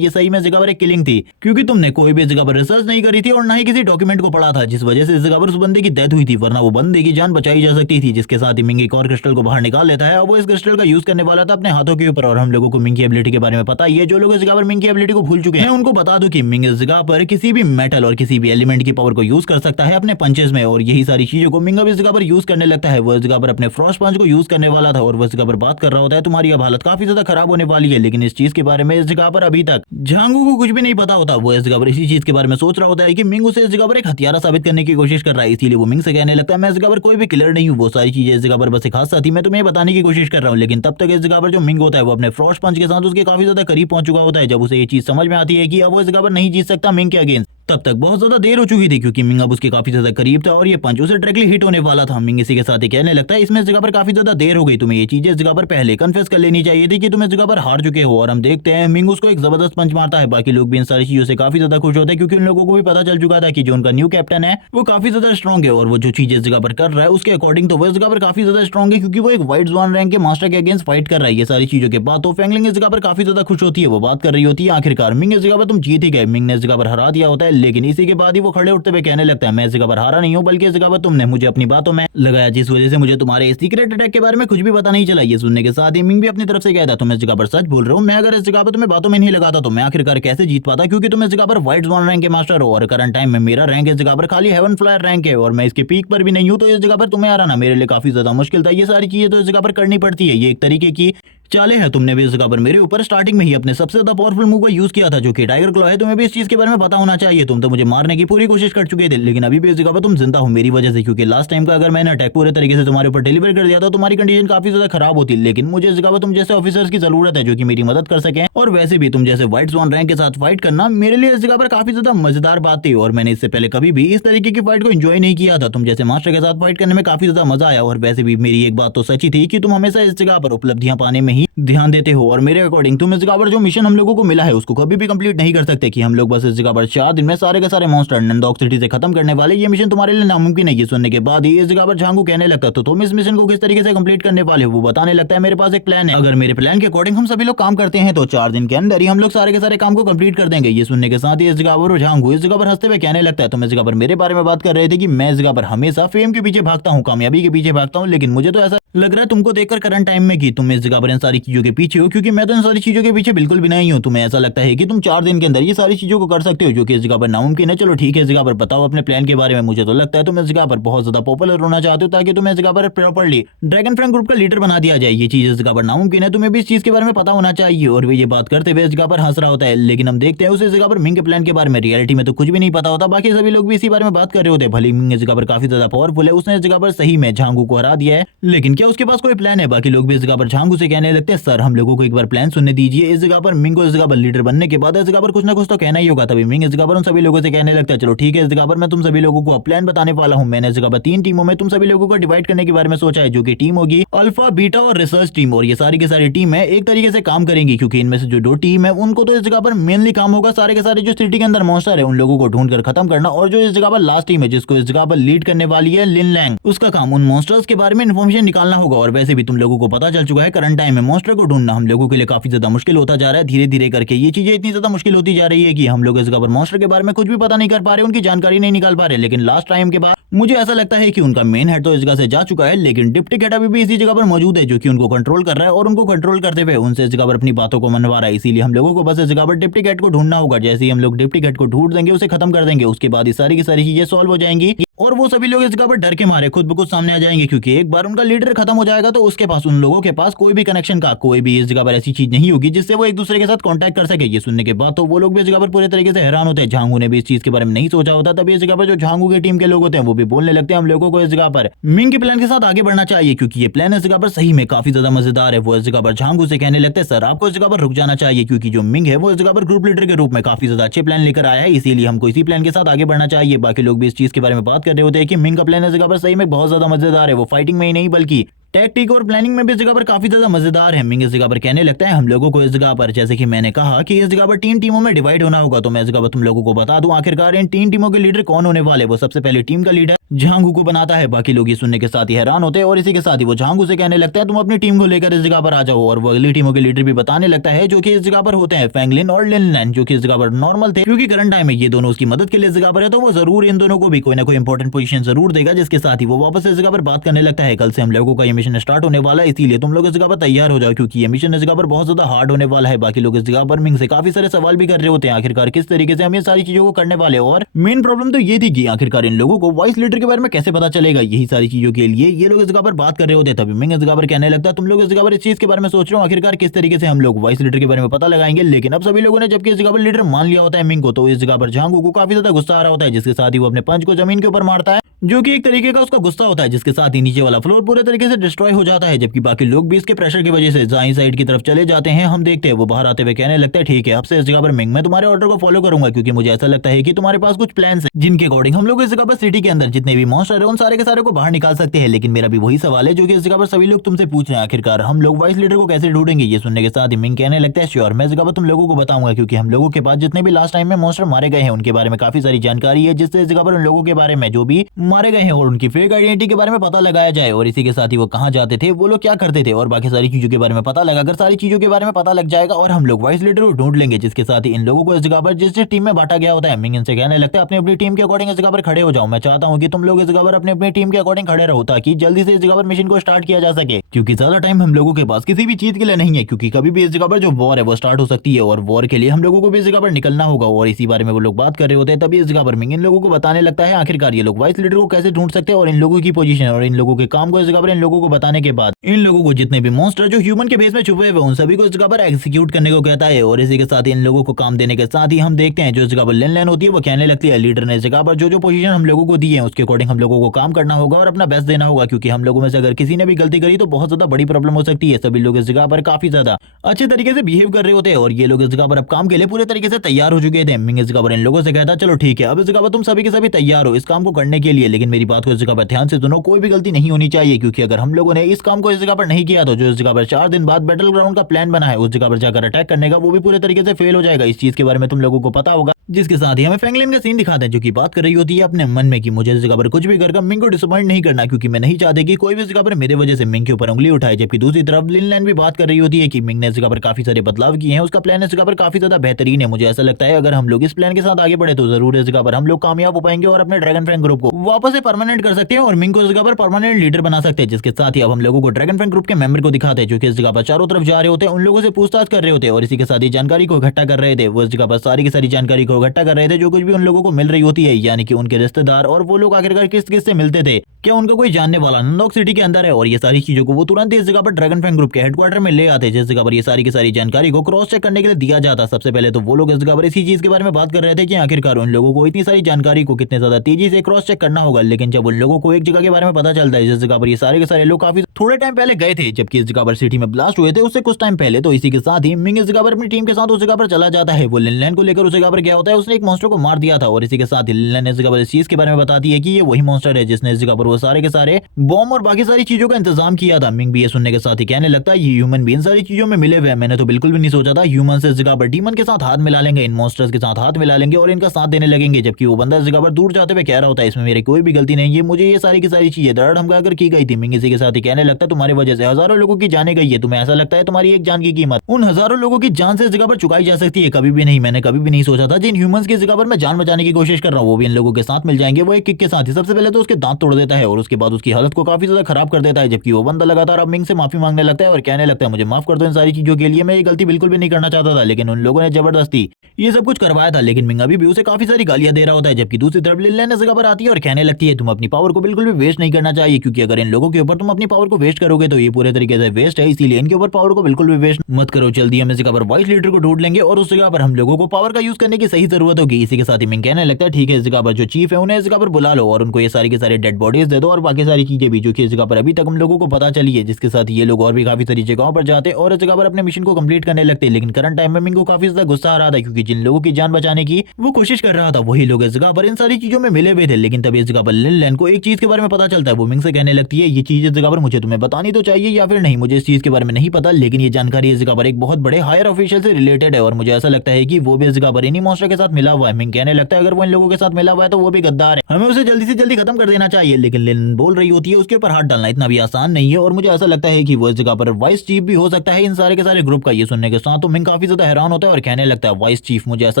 ये सही में इस जगह पर एक किलिंग थी, क्योंकि तुमने कोई भी इस जगह पर रिसर्च नहीं करी थी और ना ही किसी डॉक्यूमेंट को पढ़ा था, जिस वजह से इस जगह पर उस बंदे की डेथ हुई थी, वरना वो बंदे की जान बचाई जा सकती थी। जिसके साथ ही मिंग एक और क्रिस्टल को बाहर निकाल लेता है और वो इस क्रिस्टल का यूज करने वाला था अपने हाथों के ऊपर। और हम लोगों को मिंग की एबिलिटी के बारे में पता ही है। जो लोग इस जगह पर मिंग की एबिलिटी को भूल चुके हैं उनको बता दूं कि मिंग इस जगह पर किसी भी मेटल और किसी भी एलिमेंट की पावर को यूज कर सकता है अपने पंचेस में, और यही सारी चीजों को मिंग अब इस जगह पर यूज करने लगता है। वो इस जगह पर अपने फ्रॉस्ट पंच को यूज करने वाला था और वो इस जगह पर बात कर रहा होता है तुम्हारी अब हालत काफी ज्यादा खराब होने वाली है, लेकिन इस चीज के बारे में इस जगह पर अभी तक झांगू को कुछ भी नहीं पता होता। वो इस जगह पर इसी चीज के बारे में सोच रहा होता है कि मिंग उसे इस जगह पर एक हथियारा साबित करने की कोशिश कर रहा है, इसीलिए वो मिंग से कहने लगता है मैं इस जगह पर कोई भी किलर नहीं हूँ, वो सारी चीजें इस जगह पर बस एक हादसा थी, मैं तुम्हें बताने की कोशिश कर रहा हूँ। लेकिन तब तक इस जगह पर जो मिंग होता है वो अपने फ्रॉस्ट पंच के साथ उसके काफी ज्यादा करीब पहुंच चुका होता है। जब उसे ये चीज समझ में आती है कि अब वो इस जगह पर नहीं जीत सकता मिंग के अगेंस्ट, तब तक बहुत ज्यादा देर हो चुकी थी, क्योंकि मिंग अब उसके काफी ज्यादा करीब था और ये पंच उसे डायरेक्टली हिट होने वाला था। मिंग इसी के साथ ही कहने लगता है इसमें इस जगह पर काफी ज्यादा देर हो गई, तुम्हें ये चीजें इस जगह पर पहले कन्फेस कर लेनी चाहिए थी कि तुम इस जगह पर हार चुके हो। और हम देखते हैं मिंग उसको एक जबरदस्त पंच मारता है। बाकी लोग भी इन सारी चीजों से काफी ज्यादा खुश होते हैं, क्योंकि उन लोगों को भी पता चल चुका था कि जो उनका न्यू कैप्टन है वो काफी ज्यादा स्ट्रॉन्ग है और वो जो चीजें इस जगह पर कर रहा है उसके अकॉर्डिंग तो वो इस जगह पर काफी ज्यादा स्ट्रॉन्ग है, क्योंकि वो एक व्हाइट स्वान रैंक के मास्टर के अगेंस्ट फाइट कर रहा है। ये सारी चीजों के बाद तो फैंगलिंग इस जगह पर काफी ज्यादा खुश होती है। वो बात कर रही होती है आखिरकार मिंग इस जगह पर तुम जीत ही गए। मिंग ने इस जगह पर हरा दिया होता है, लेकिन इसी के बाद ही वो खड़े उठते हुए कहने लगता है मैं इस जगह पर हारा नहीं हूँ, बल्कि इस जगह पर तुमने मुझे अपनी बातों में लगाया, जिस वजह से मुझे तुम्हारे सीक्रेट अटैक के बारे में कुछ भी पता नहीं चला। ये सुनने के साथ ही मिंग भी अपनी तरफ से कहता तुम इस जगह पर सच बोल रहे हो, मैं अगर इस जगह पर तुम्हें बातों में नहीं लगाता तो मैं आखिरकार कैसे जीत पाता, क्योंकि तुम इस जगह पर व्हाइट स्वान रैंक के मास्टर हो और करंट टाइम में मेरा रैंक इस जगह पर खाली हेवन फ्लायर रैंक है और मैं इसके पीक पर भी नहीं हूँ, तो इस जगह पर तुम्हें हराना मेरे लिए काफी ज्यादा मुश्किल था। ये सारी चीजें तो इस जगह पर करनी पड़ती है, ये एक तरीके की चाले है। तुमने भी इस जगह पर मेरे ऊपर स्टार्टिंग में ही अपने सबसे ज्यादा पावरफुल मूव का यूज किया था जो कि टाइगर क्लॉ है। तुम्हें भी इस चीज के बारे में पता होना चाहिए। तुम तो मुझे मारने की पूरी कोशिश कर चुके थे, लेकिन अभी भी इस जगह पर तुम जिंदा हो मेरी वजह से, क्योंकि लास्ट टाइम का अगर मैंने अटैक पूरे तरीके से तुम्हारे ऊपर डिलीवर कर दिया था तुम्हारी कंडीशन काफी ज्यादा खराब होती। लेकिन मुझे इस जगह पर तुम जैसे ऑफिसर्स की जरूरत है जो कि मेरी मदद कर सके, और वैसे भी तुम जैसे व्हाइट स्वान रैंक के साथ फाइट करना मेरे लिए इस जगह पर काफी ज्यादा मजेदार बात थी और मैंने इससे पहले कभी भी इस तरीके की फाइट को एंजॉय नहीं किया था। तुम जैसे मास्टर के साथ फाइट करने में काफी ज्यादा मजा आया, और वैसे भी मेरी एक बात तो सच ही थी कि तुम हमेशा इस जगह पर उपलब्धियां पाने में ही ध्यान देते हो, और मेरे अकॉर्डिंग तुम इस जगह पर जो मिशन हम लोगों को मिला है उसको कभी भी कंप्लीट नहीं कर सकते कि हम लोग बस इस जगह पर 4 दिन में सारे के सारे मॉन्स्टर नंदोक सिटी से खत्म करने वाले। ये मिशन तुम्हारे लिए नामुमकिन है। ये सुनने के बाद ही इस जगह पर झांगू कहने लगता तो तुम इस मिशन को किस तरीके से कंप्लीट करने वाले हो। वो बताने लगता है मेरे पास एक प्लान है, अगर मेरे प्लान के अकॉर्डिंग हम सभी लोग काम करते हैं तो 4 दिन के अंदर ही हम लोग सारे के सारे काम को कंप्लीट कर देंगे। ये सुनने के साथ ही इस जगह पर झांगू इस जगह पर हंसते हुए कहने लगता है तुम इस जगह पर मेरे बारे में बात कर रहे थे कि मैं इस जगह पर हमेशा फेम के पीछे भागता हूँ, कामयाबी के पीछे भागता हूँ, लेकिन मुझे तो ऐसा लग रहा है तुमको देखकर करंट टाइम में कि तुम इस जगह पर इन सारी चीजों के पीछे हो, क्योंकि मैं तो इन सारी चीजों के पीछे बिल्कुल भी नहीं हूँ। तुम्हें ऐसा लगता है कि तुम 4 दिन के अंदर ये सारी चीजों को कर सकते हो जो कि इस जगह पर नामुमकिन है। चलो ठीक है, इस जगह पर बताओ अपने प्लान के बारे में। मुझे तो लगता है तुम इस जगह पर बहुत ज्यादा पॉपुलर होना चाहते हो ताकि तुम्हें इस जगह पर प्रॉपर्ली ड्रैगन फ्रैंक ग्रुप का लीडर बना दिया जाए। ये चीज इस जगह पर नामुमकिन है, तुम्हें भी इस चीज के बारे में पता होना चाहिए। और वे ये बात करते हुए इस जगह पर हंस रहा होता है, लेकिन हम देखते हैं उस जगह पर मिंग के प्लान के बारे में रियलिटी में तो कुछ भी नहीं पता होता। बाकी सभी लोग भी इसी बारे में बात कर रहे होते हैं। भले मिंग इस जगह पर काफी ज्यादा पावरफुल है, उसने इस जगह पर सही में झांगू को हरा दिया है, लेकिन क्या उसके पास कोई प्लान है? बाकी लोग भी इस जगह पर झांगू से कहने लगते हैं सर हम लोगों को एक बार प्लान सुनने दीजिए। इस जगह पर मिंग को इस जगह पर लीडर बनने के बाद इस जगह पर कुछ ना कुछ तो कहना ही होगा। तभी मिंग इस जगह पर उन सभी लोगों से कहने लगता है चलो ठीक है, इस जगह पर मैं तुम सभी लोगों को प्लान बताने वाला हूँ। मैंने इस जगह पर 3 टीमों में तुम सभी लोगों को डिवाइड करने के बारे में सोचा है, जो कि टीम होगी अल्फा, बीटा और रिसर्च टीम। और ये सारी की सारी टीम है एक तरीके से काम करेंगी, क्योंकि इनमें से जो 2 टीम है उनको तो इस जगह पर मेनली काम होगा सारे के सारे जो सिटी के अंदर मॉन्स्टर है उन लोगों को ढूंढ कर खत्म करना, और जो इस जगह पर लास्ट टीम है जिसको इस जगह पर लीड करने वाली है लिन लैंग, उसका काम उन मॉन्स्टर्स के बारे में इन्फॉर्मेशन निकालना होगा। और वैसे भी तुम लोगों को पता चल चुका है करंट टाइम में मॉन्स्टर को ढूंढना हम लोगों के लिए काफी ज्यादा मुश्किल होता जा रहा है। धीरे धीरे करके ये चीजें इतनी ज्यादा मुश्किल होती जा रही है कि हम लोग इस जगह पर मॉन्स्टर के बारे में कुछ भी पता नहीं कर पा रहे, उनकी जानकारी नहीं निकाल पा रहे। लेकिन लास्ट टाइम के बाद मुझे ऐसा लगता है कि उनका मेन हेड तो इस जगह से जा चुका है, लेकिन डिप्टी हेड अभी भी इसी जगह पर मौजूद है, जो कि उनको कंट्रोल कर रहा है और उनको कंट्रोल करते हुए उनसे इस जगह पर अपनी बातों को मनवा रहा है। इसीलिए हम लोगों को बस इस जगह पर डिप्टी हेड को ढूंढना होगा। जैसे ही हम लोग डिप्टी हेड को ढूंढ देंगे, उसे खत्म कर देंगे, उसके बाद ये सारी की सारी चीजें सॉल्व हो जाएंगी और वो सभी लोग इस जगह पर डर के मारे खुद ब खुद सामने आ जाएंगे, क्योंकि एक बार उनका लीडर खत्म हो जाएगा तो उसके पास, उन लोगों के पास कोई भी कनेक्शन का, कोई भी इस जगह पर ऐसी चीज नहीं होगी जिससे वो एक दूसरे के साथ कांटेक्ट कर सके। ये सुनने के बाद तो वो लोग भी इस जगह पर पूरे तरीके से हैरान होते हैं। झांगू ने भी इस चीज के बारे में नहीं सोचा होता। तभी इस जगह पर जो झांगू की टीम के लोग होते हैं वो भी बोलने लगते हैं हम लोगों को इस जगह पर मिंग के प्लान के साथ आगे बढ़ना चाहिए, क्योंकि ये प्लान इस जगह पर सही में काफी ज्यादा मजेदार है। वो इस जगह पर झांगू से कहने लगते हैं सर आपको इस जगह पर रुक जाना चाहिए, क्योंकि जो मिंग है वो इस जगह पर ग्रुप लीडर के रूप में काफी ज्यादा अच्छे प्लान लेकर आया है, इसीलिए हमको इसी प्लान के साथ आगे बढ़ना चाहिए। बाकी लोग भी इस चीज के बारे में बात कर रहे होते हैं कि मिंग का प्लान इस जगह पर सही में बहुत ज्यादा मजेदार है। वो फाइटिंग में ही नहीं बल्कि टैक्टिक और प्लानिंग में भी इस जगह पर काफी ज्यादा मजेदार है। मिंग इस जगह पर कहने लगता है हम लोगों को इस जगह पर, जैसे कि मैंने कहा कि इस जगह पर 3 टीमों में डिवाइड होना होगा, तो मैं इस जगह पर तुम लोगों को बता दूं आखिरकार इन 3 टीमों के लीडर कौन होने वाले। वो सबसे पहले टीम का लीडर झांगू को बनाता है। बाकी लोग ये सुनने के साथ ही हैरान होते हैं और इसी के साथ ही वो झांगू से कहने लगता है तुम अपनी टीम को लेकर इस जगह पर आ जाओ। और वो अगली टीमों के लीडर भी बताने लगता है, जो कि इस जगह पर होते हैं फैंगलिन और लिनलैंड, जो कि इस जगह पर नॉर्मल थे, क्योंकि करंट टाइम में ये दोनों उसकी मदद के लिए इस जगह पर है, तो वो जरूर इन दोनों को भी कोई ना कोई इंपॉर्टेंट पोजीशन जरूर देगा। जिसके साथ ही वो वापस इस जगह पर बात करने लगता है कल से हम लोगों का ये मिशन स्टार्ट होने वाला है, इसीलिए तुम लोग इस जगह पर तैयार हो जाओ, क्योंकि ये मिशन इस जगह पर बहुत ज्यादा हार्ड होने वाला है। बाकी लोग इस जगह पर मिंग से काफी सारे सवाल भी कर रहे होते हैं आखिरकार किस तरीके से हम ये सारी चीजों को करने वाले। और मेन प्रॉब्लम तो ये थी कि आखिरकार इन लोगों को वाइस लीडर के बारे में कैसे पता चलेगा। यही सारी चीजों के लिए ये लोग इस जगह पर बात कर रहे होते हैं। तभी मिंग इस जगह पर कहने लगता है तुम लोग इस जगह पर इस चीज के बारे में सोच रहे हो आखिरकार किस तरीके से हम लोग वाइस लीडर के बारे में पता लगाएंगे। लेकिन अब सभी लोगों ने जबकि इस जगह पर लीडर मान लिया होता है मिंग को, तो इस जगह पर झांगू को काफी ज्यादा गुस्सा आ रहा होता है, जिसके साथ ही वो अपने पंच को जमीन के ऊपर मारता है, जो कि एक तरीके का उसका गुस्सा होता है, जिसके साथ ही नीचे वाला फ्लोर पूरे तरीके से डिस्ट्रॉय हो जाता है। जबकि बाकी लोग भी इसके प्रेशर की वजह से दाईं साइड की तरफ चले जाते हैं। हम देखते हैं वो बाहर आते हुए कहने लगता है ठीक है अब से इस जगह पर मिंग मैं तुम्हारे ऑर्डर को फॉलो करूंगा, क्योंकि मुझे ऐसा लगता है कि तुम्हारे पास कुछ प्लान्स हैं जिनके अकॉर्डिंग हम लोग इस जगह पर सिटी के अंदर जितने भी मॉन्स्टर है उन सारे के सारे को बाहर निकाल सकते हैं। लेकिन मेरा भी वही सवाल है जो कि इस जगह पर सभी लोग तुमसे पूछ रहे हैं, आखिरकार हम लोग वाइस लीडर को कैसे ढूंढेंगे। ये सुनने के साथ ही मिंग कहने लगता है श्योर मैं इस जगह पर तुम लोगों को बताऊंगा, क्योंकि हम लोगों के पास जितने भी लास्ट टाइम में मॉन्स्टर मारे गए हैं उनके बारे में काफी सारी जानकारी है, जिससे इस जगह पर उन लोगों के बारे में जो भी मारे गए हैं और उनकी फेक आइडेंटिटी के बारे में पता लगाया जाए। और इसी के साथ ही वो कहां जाते थे, वो लोग क्या करते थे और बाकी सारी चीजों के बारे में पता लगा, अगर सारी चीजों के बारे में पता लग जाएगा और हम लोग वाइस लीडर को ढूंढ लेंगे। जिसके साथ ही इन लोगों को इस जगह पर जिस टीम में बांटा गया होता है, मिंग इनसे कहने लगता है अपनी अपनी टीम के अकॉर्डिंग इस जगह पर खड़े हो जाओ। मैं चाहता हूं कि तुम लोग इस जगह पर अपनी अपनी टीम के अकॉर्डिंग खड़े रहो, ताकि जल्दी से इस जगह पर मिशन को स्टार्ट किया जा सके, क्योंकि ज्यादा टाइम हम लोगों के पास किसी भी चीज के लिए नहीं है, क्योंकि कभी भी इस जगह पर जो वॉर है वो स्टार्ट हो सकती है और वॉर के लिए हम लोगों को भी इस जगह पर निकलना होगा। और इसी बारे में वो लोग बात कर रहे होते हैं। तभी इस जगह पर मिंग इन लोगों को बताने लगता है आखिरकार ये लोग वाइस लीडर को कैसे ढूंढ सकते हैं और इन लोगों की पोजीशन और इन लोगों के काम को इस जगह पर इन लोगों को बताने के बाद इन लोगों को जितने भी मॉन्स्टर जो ह्यूमन के बेस में छुपे हुए उन सभी को इस जगह पर एग्जीक्यूट करने को कहता है। और इसी के साथ ही इन लोगों को काम देने के साथ ही हम देखते हैं जो इस जगह पर लेन होती है वो कहने लगती है लीडर ने इस जगह पर जो पोजीशन हम लोगों को दी है उसके अकॉर्डिंग हम लोगों को काम करना होगा और अपना बेस्ट देना होगा, क्योंकि हम लोगों में से अगर किसी ने भी गलती करी तो बहुत ज्यादा बड़ी प्रॉब्लम हो सकती है। सभी लोग इस जगह पर काफी ज्यादा अच्छे तरीके से बिहेव कर रहे होते हैं और ये लोग इस जगह पर अब काम के लिए पूरे तरीके से तैयार हो चुके थे। मिंग इस जगह पर इन लोगों से कहता चलो ठीक है अब इस जगह पर तुम सभी के सभी तैयार हो इस काम को करने के लिए, लेकिन मेरी बात को इस जगह पर ध्यान से सुनो, कोई भी गलती नहीं होनी चाहिए, क्योंकि अगर हम लोगों ने इस काम को इस जगह पर नहीं किया तो जो इस जगह पर 4 दिन बाद बैटल ग्राउंड का प्लान बना है उस जगह पर जाकर अटैक करने का वो भी पूरे तरीके से फेल हो जाएगा। इस चीज के बारे में तुम लोगों को पता होगा। जिसके साथ ही हमें फैंगलिन का सीन दिखाते हैं जो कि बात कर रही होती है अपने मन में कि मुझे इस जगह पर कुछ भी कर मिंग को डिसअपॉइंट नहीं करना, क्योंकि मैं नहीं चाहती कि कोई भी इस जगह पर मेरे वजह से मिंग के ऊपर उंगली उठाए। जबकि दूसरी तरफ लिनलैंड भी बात कर रही होती है कि मिंग ने इस जगह पर काफी सारे बदलाव किए हैं, उसका प्लान इस जगह पर काफी ज्यादा बेहतरीन है। मुझे ऐसा लगता है अगर हम लोग इस प्लान के साथ आगे बढ़े तो जरूर इस जगह पर हम लोग कामयाब हो पाएंगे और अपने ड्रैगन फ्रैंक ग्रुप को वापस से परमानेंट कर सकते हैं और मिंग को इस जगह पर परमानेंट लीडर बना सकते हैं। जिसके साथ ही अब हम लोगों को ड्रैगन फ्रैंक ग्रुप के मेंबर को दिखाते हैं जो कि इस जगह पर चारों तरफ जा रहे होते हैं, उन लोगों से पूछताछ कर रहे होते हैं और इसी के साथ ही जानकारी को इकट्ठा कर रहे थे। वो इस जगह पर सारी की सारी जानकारी को इकट्ठा कर रहे थे जो कुछ भी उन लोगों को मिल रही होती है, यानी कि उनके रिश्तेदार और वो लोग आखिरकार किस किस से मिलते थे, क्या उनका कोई जानने वाला नंदोक सिटी के अंदर है। और ये सारी चीजों को वो तुरंत इस जगह पर ड्रैगन फ्रैंक ग्रुप के हेडक्वार्टर में ले आते, जिस जगह पर ये सारी की सारी जानकारी को क्रॉस चेक करने के लिए दिया जाता। सबसे पहले तो वो लोग इस जगह पर इसी चीज के बारे में बात कर रहे थे कि आखिरकार उन लोगों को इतनी सारी जानकारी को कितने ज्यादा तेजी से क्रॉस चेक करना होगा। लेकिन जब उन लोगों को एक जगह के बारे में पता चलता है जिस जगह पर ये सारे के सारे लोग काफी थोड़े टाइम पहले गए थे, जबकि इस जगह पर सिटी में ब्लास्ट हुए थे उससे कुछ टाइम पहले, तो इसी के साथ ही मिंग इस जगह पर अपनी टीम के साथ उस जगह पर चला जाता है। वो लिनलैंड को लेकर उस जगह पर गया होता है, उसने एक मॉन्स्टर को मार दिया था और इसी के साथ ही लिनलैंड इस जगह पर इस चीज के बारे में बताती है कि ये वही मॉन्स्टर है जिसने इस जगह पर वो सारे के सारे बॉम्ब और बाकी सारी चीजों का इंतजाम किया था। मिंग भी ये सुनने के साथ ही कहने लगता है ये ह्यूमन भी इन सारी चीजों में मिले हुए हैं, मैंने तो बिल्कुल भी नहीं सोचा था ह्यूमन से इस जगह पर डीमन के साथ हाथ मिला लेंगे, इन मॉन्स्टर्स के साथ हाथ मिला लेंगे और इनका साथ देने लगेंगे। जबकि वो बंदा इस जगह पर दूर जाते हुए कह रहा होता है इसमें मेरी कोई भी गलती नहीं है, मुझे ये सारी की सारी चीजें दरड़ धमका कर की गई थी। मिंग इसी के साथ ही कहने लगता है तुम्हारी वजह से हजारों लोगों की जाने गई है, तुम्हें ऐसा लगता है तुम्हारी एक जान की कीमत उन हजारों लोगों की जान से इस जगह पर चुकाई जा सकती है? कभी भी नहीं, मैंने कभी भी नहीं सोचा था जिन ह्यूमंस की जगह पर मैं जान बचाने की कोशिश कर रहा हूँ वो भी इन लोगों के साथ मिल जाएंगे। वो एक किक के साथ ही सबसे पहले तो उसके दांत तोड़ देता है और उसके बाद उसकी हालत को काफी ज्यादा खराब कर देता है, जबकि वो बंदा लगातार अब मिंग से माफी मांगने लगता है और कहने लगता है मुझे माफ कर दो इन सारी चीजों के लिए, मैं ये गलती बिल्कुल भी नहीं करना चाहता था, लेकिन उन लोगों ने जबरदस्ती ये सब कुछ करवाया था। लेकिन मिंग अभी भी उसे काफी सारी गालियां दे रहा होता है, जबकि दूसरी तरफ लिनलेन इस जगह पर आती है और कहने लगती है तुम अपनी पावर को बिल्कुल भी वेस्ट नहीं करना चाहिए, क्योंकि अगर इन लोगों के ऊपर तुम अपनी पावर को वेस्ट करोगे तो ये पूरे तरीके से वेस्ट है, इसीलिए इनके ऊपर पावर को बिल्कुल भी वेस्ट मत करो। जल्दी हम इस जगह पर वाइस लीडर को ढूंढ लेंगे और उस जगह पर हम लोगों को पावर का यूज करने की सही जरूरत होगी। इसी के साथ ही मिंग कहने लगता है ठीक है, इस जगह पर जो चीफ है उन्हें इस जगह पर बुला लो और उनको ये सारी की सारी डेड बॉडीज दे दो और बाकी सारी चीजें भी जो कि इस जगह पर अभी तक हम लोगों को पता चली है, जिसके साथ ये लोग और भी काफी सारी जगहों पर जाते और इस जगह पर अपने मिशन को कंप्लीट करने लगते हैं। लेकिन करंट टाइम में मिंग को काफी ज्यादा गुस्सा आ रहा था, क्योंकि जिन लोगों की जान बचाने की वो कोशिश कर रहा था वही लोग इस जगह पर इन सारी चीजों में मिले हुए थे। लेकिन तभी इस जगह पर लिनलेन को एक चीज के बारे में पता चलता है। वो मिंग से कहने लगती है ये चीज इस जगह पर मुझे तुम्हें बतानी तो चाहिए या फिर नहीं, मुझे इस चीज के बारे में नहीं पता, लेकिन ये जानकारी इस जगह पर एक बहुत बड़े हायर ऑफिशियल से रिलेटेड है और मुझे ऐसा लगता है कि वो भी इस जगह पर इन्हीं मॉन्स्टर के साथ मिला हुआ है। मिंग कहने लगता है अगर वो इन लोगों के साथ मिला हुआ है तो वो भी गद्दार है, हमें उसे जल्दी से जल्दी खत्म कर देना चाहिए। लेकिन लिन बोल रही होती है उसके ऊपर हाथ डालना इतना भी आसान नहीं है और मुझे ऐसा लगता है कि वो इस जगह पर वाइस चीफ भी हो सकता है इन सारे के सारे ग्रुप का। ये सुनने के साथ तो मिंग काफी ज्यादा हैरान होता है और कहने लगता है वाइस चीफ, मुझे ऐसा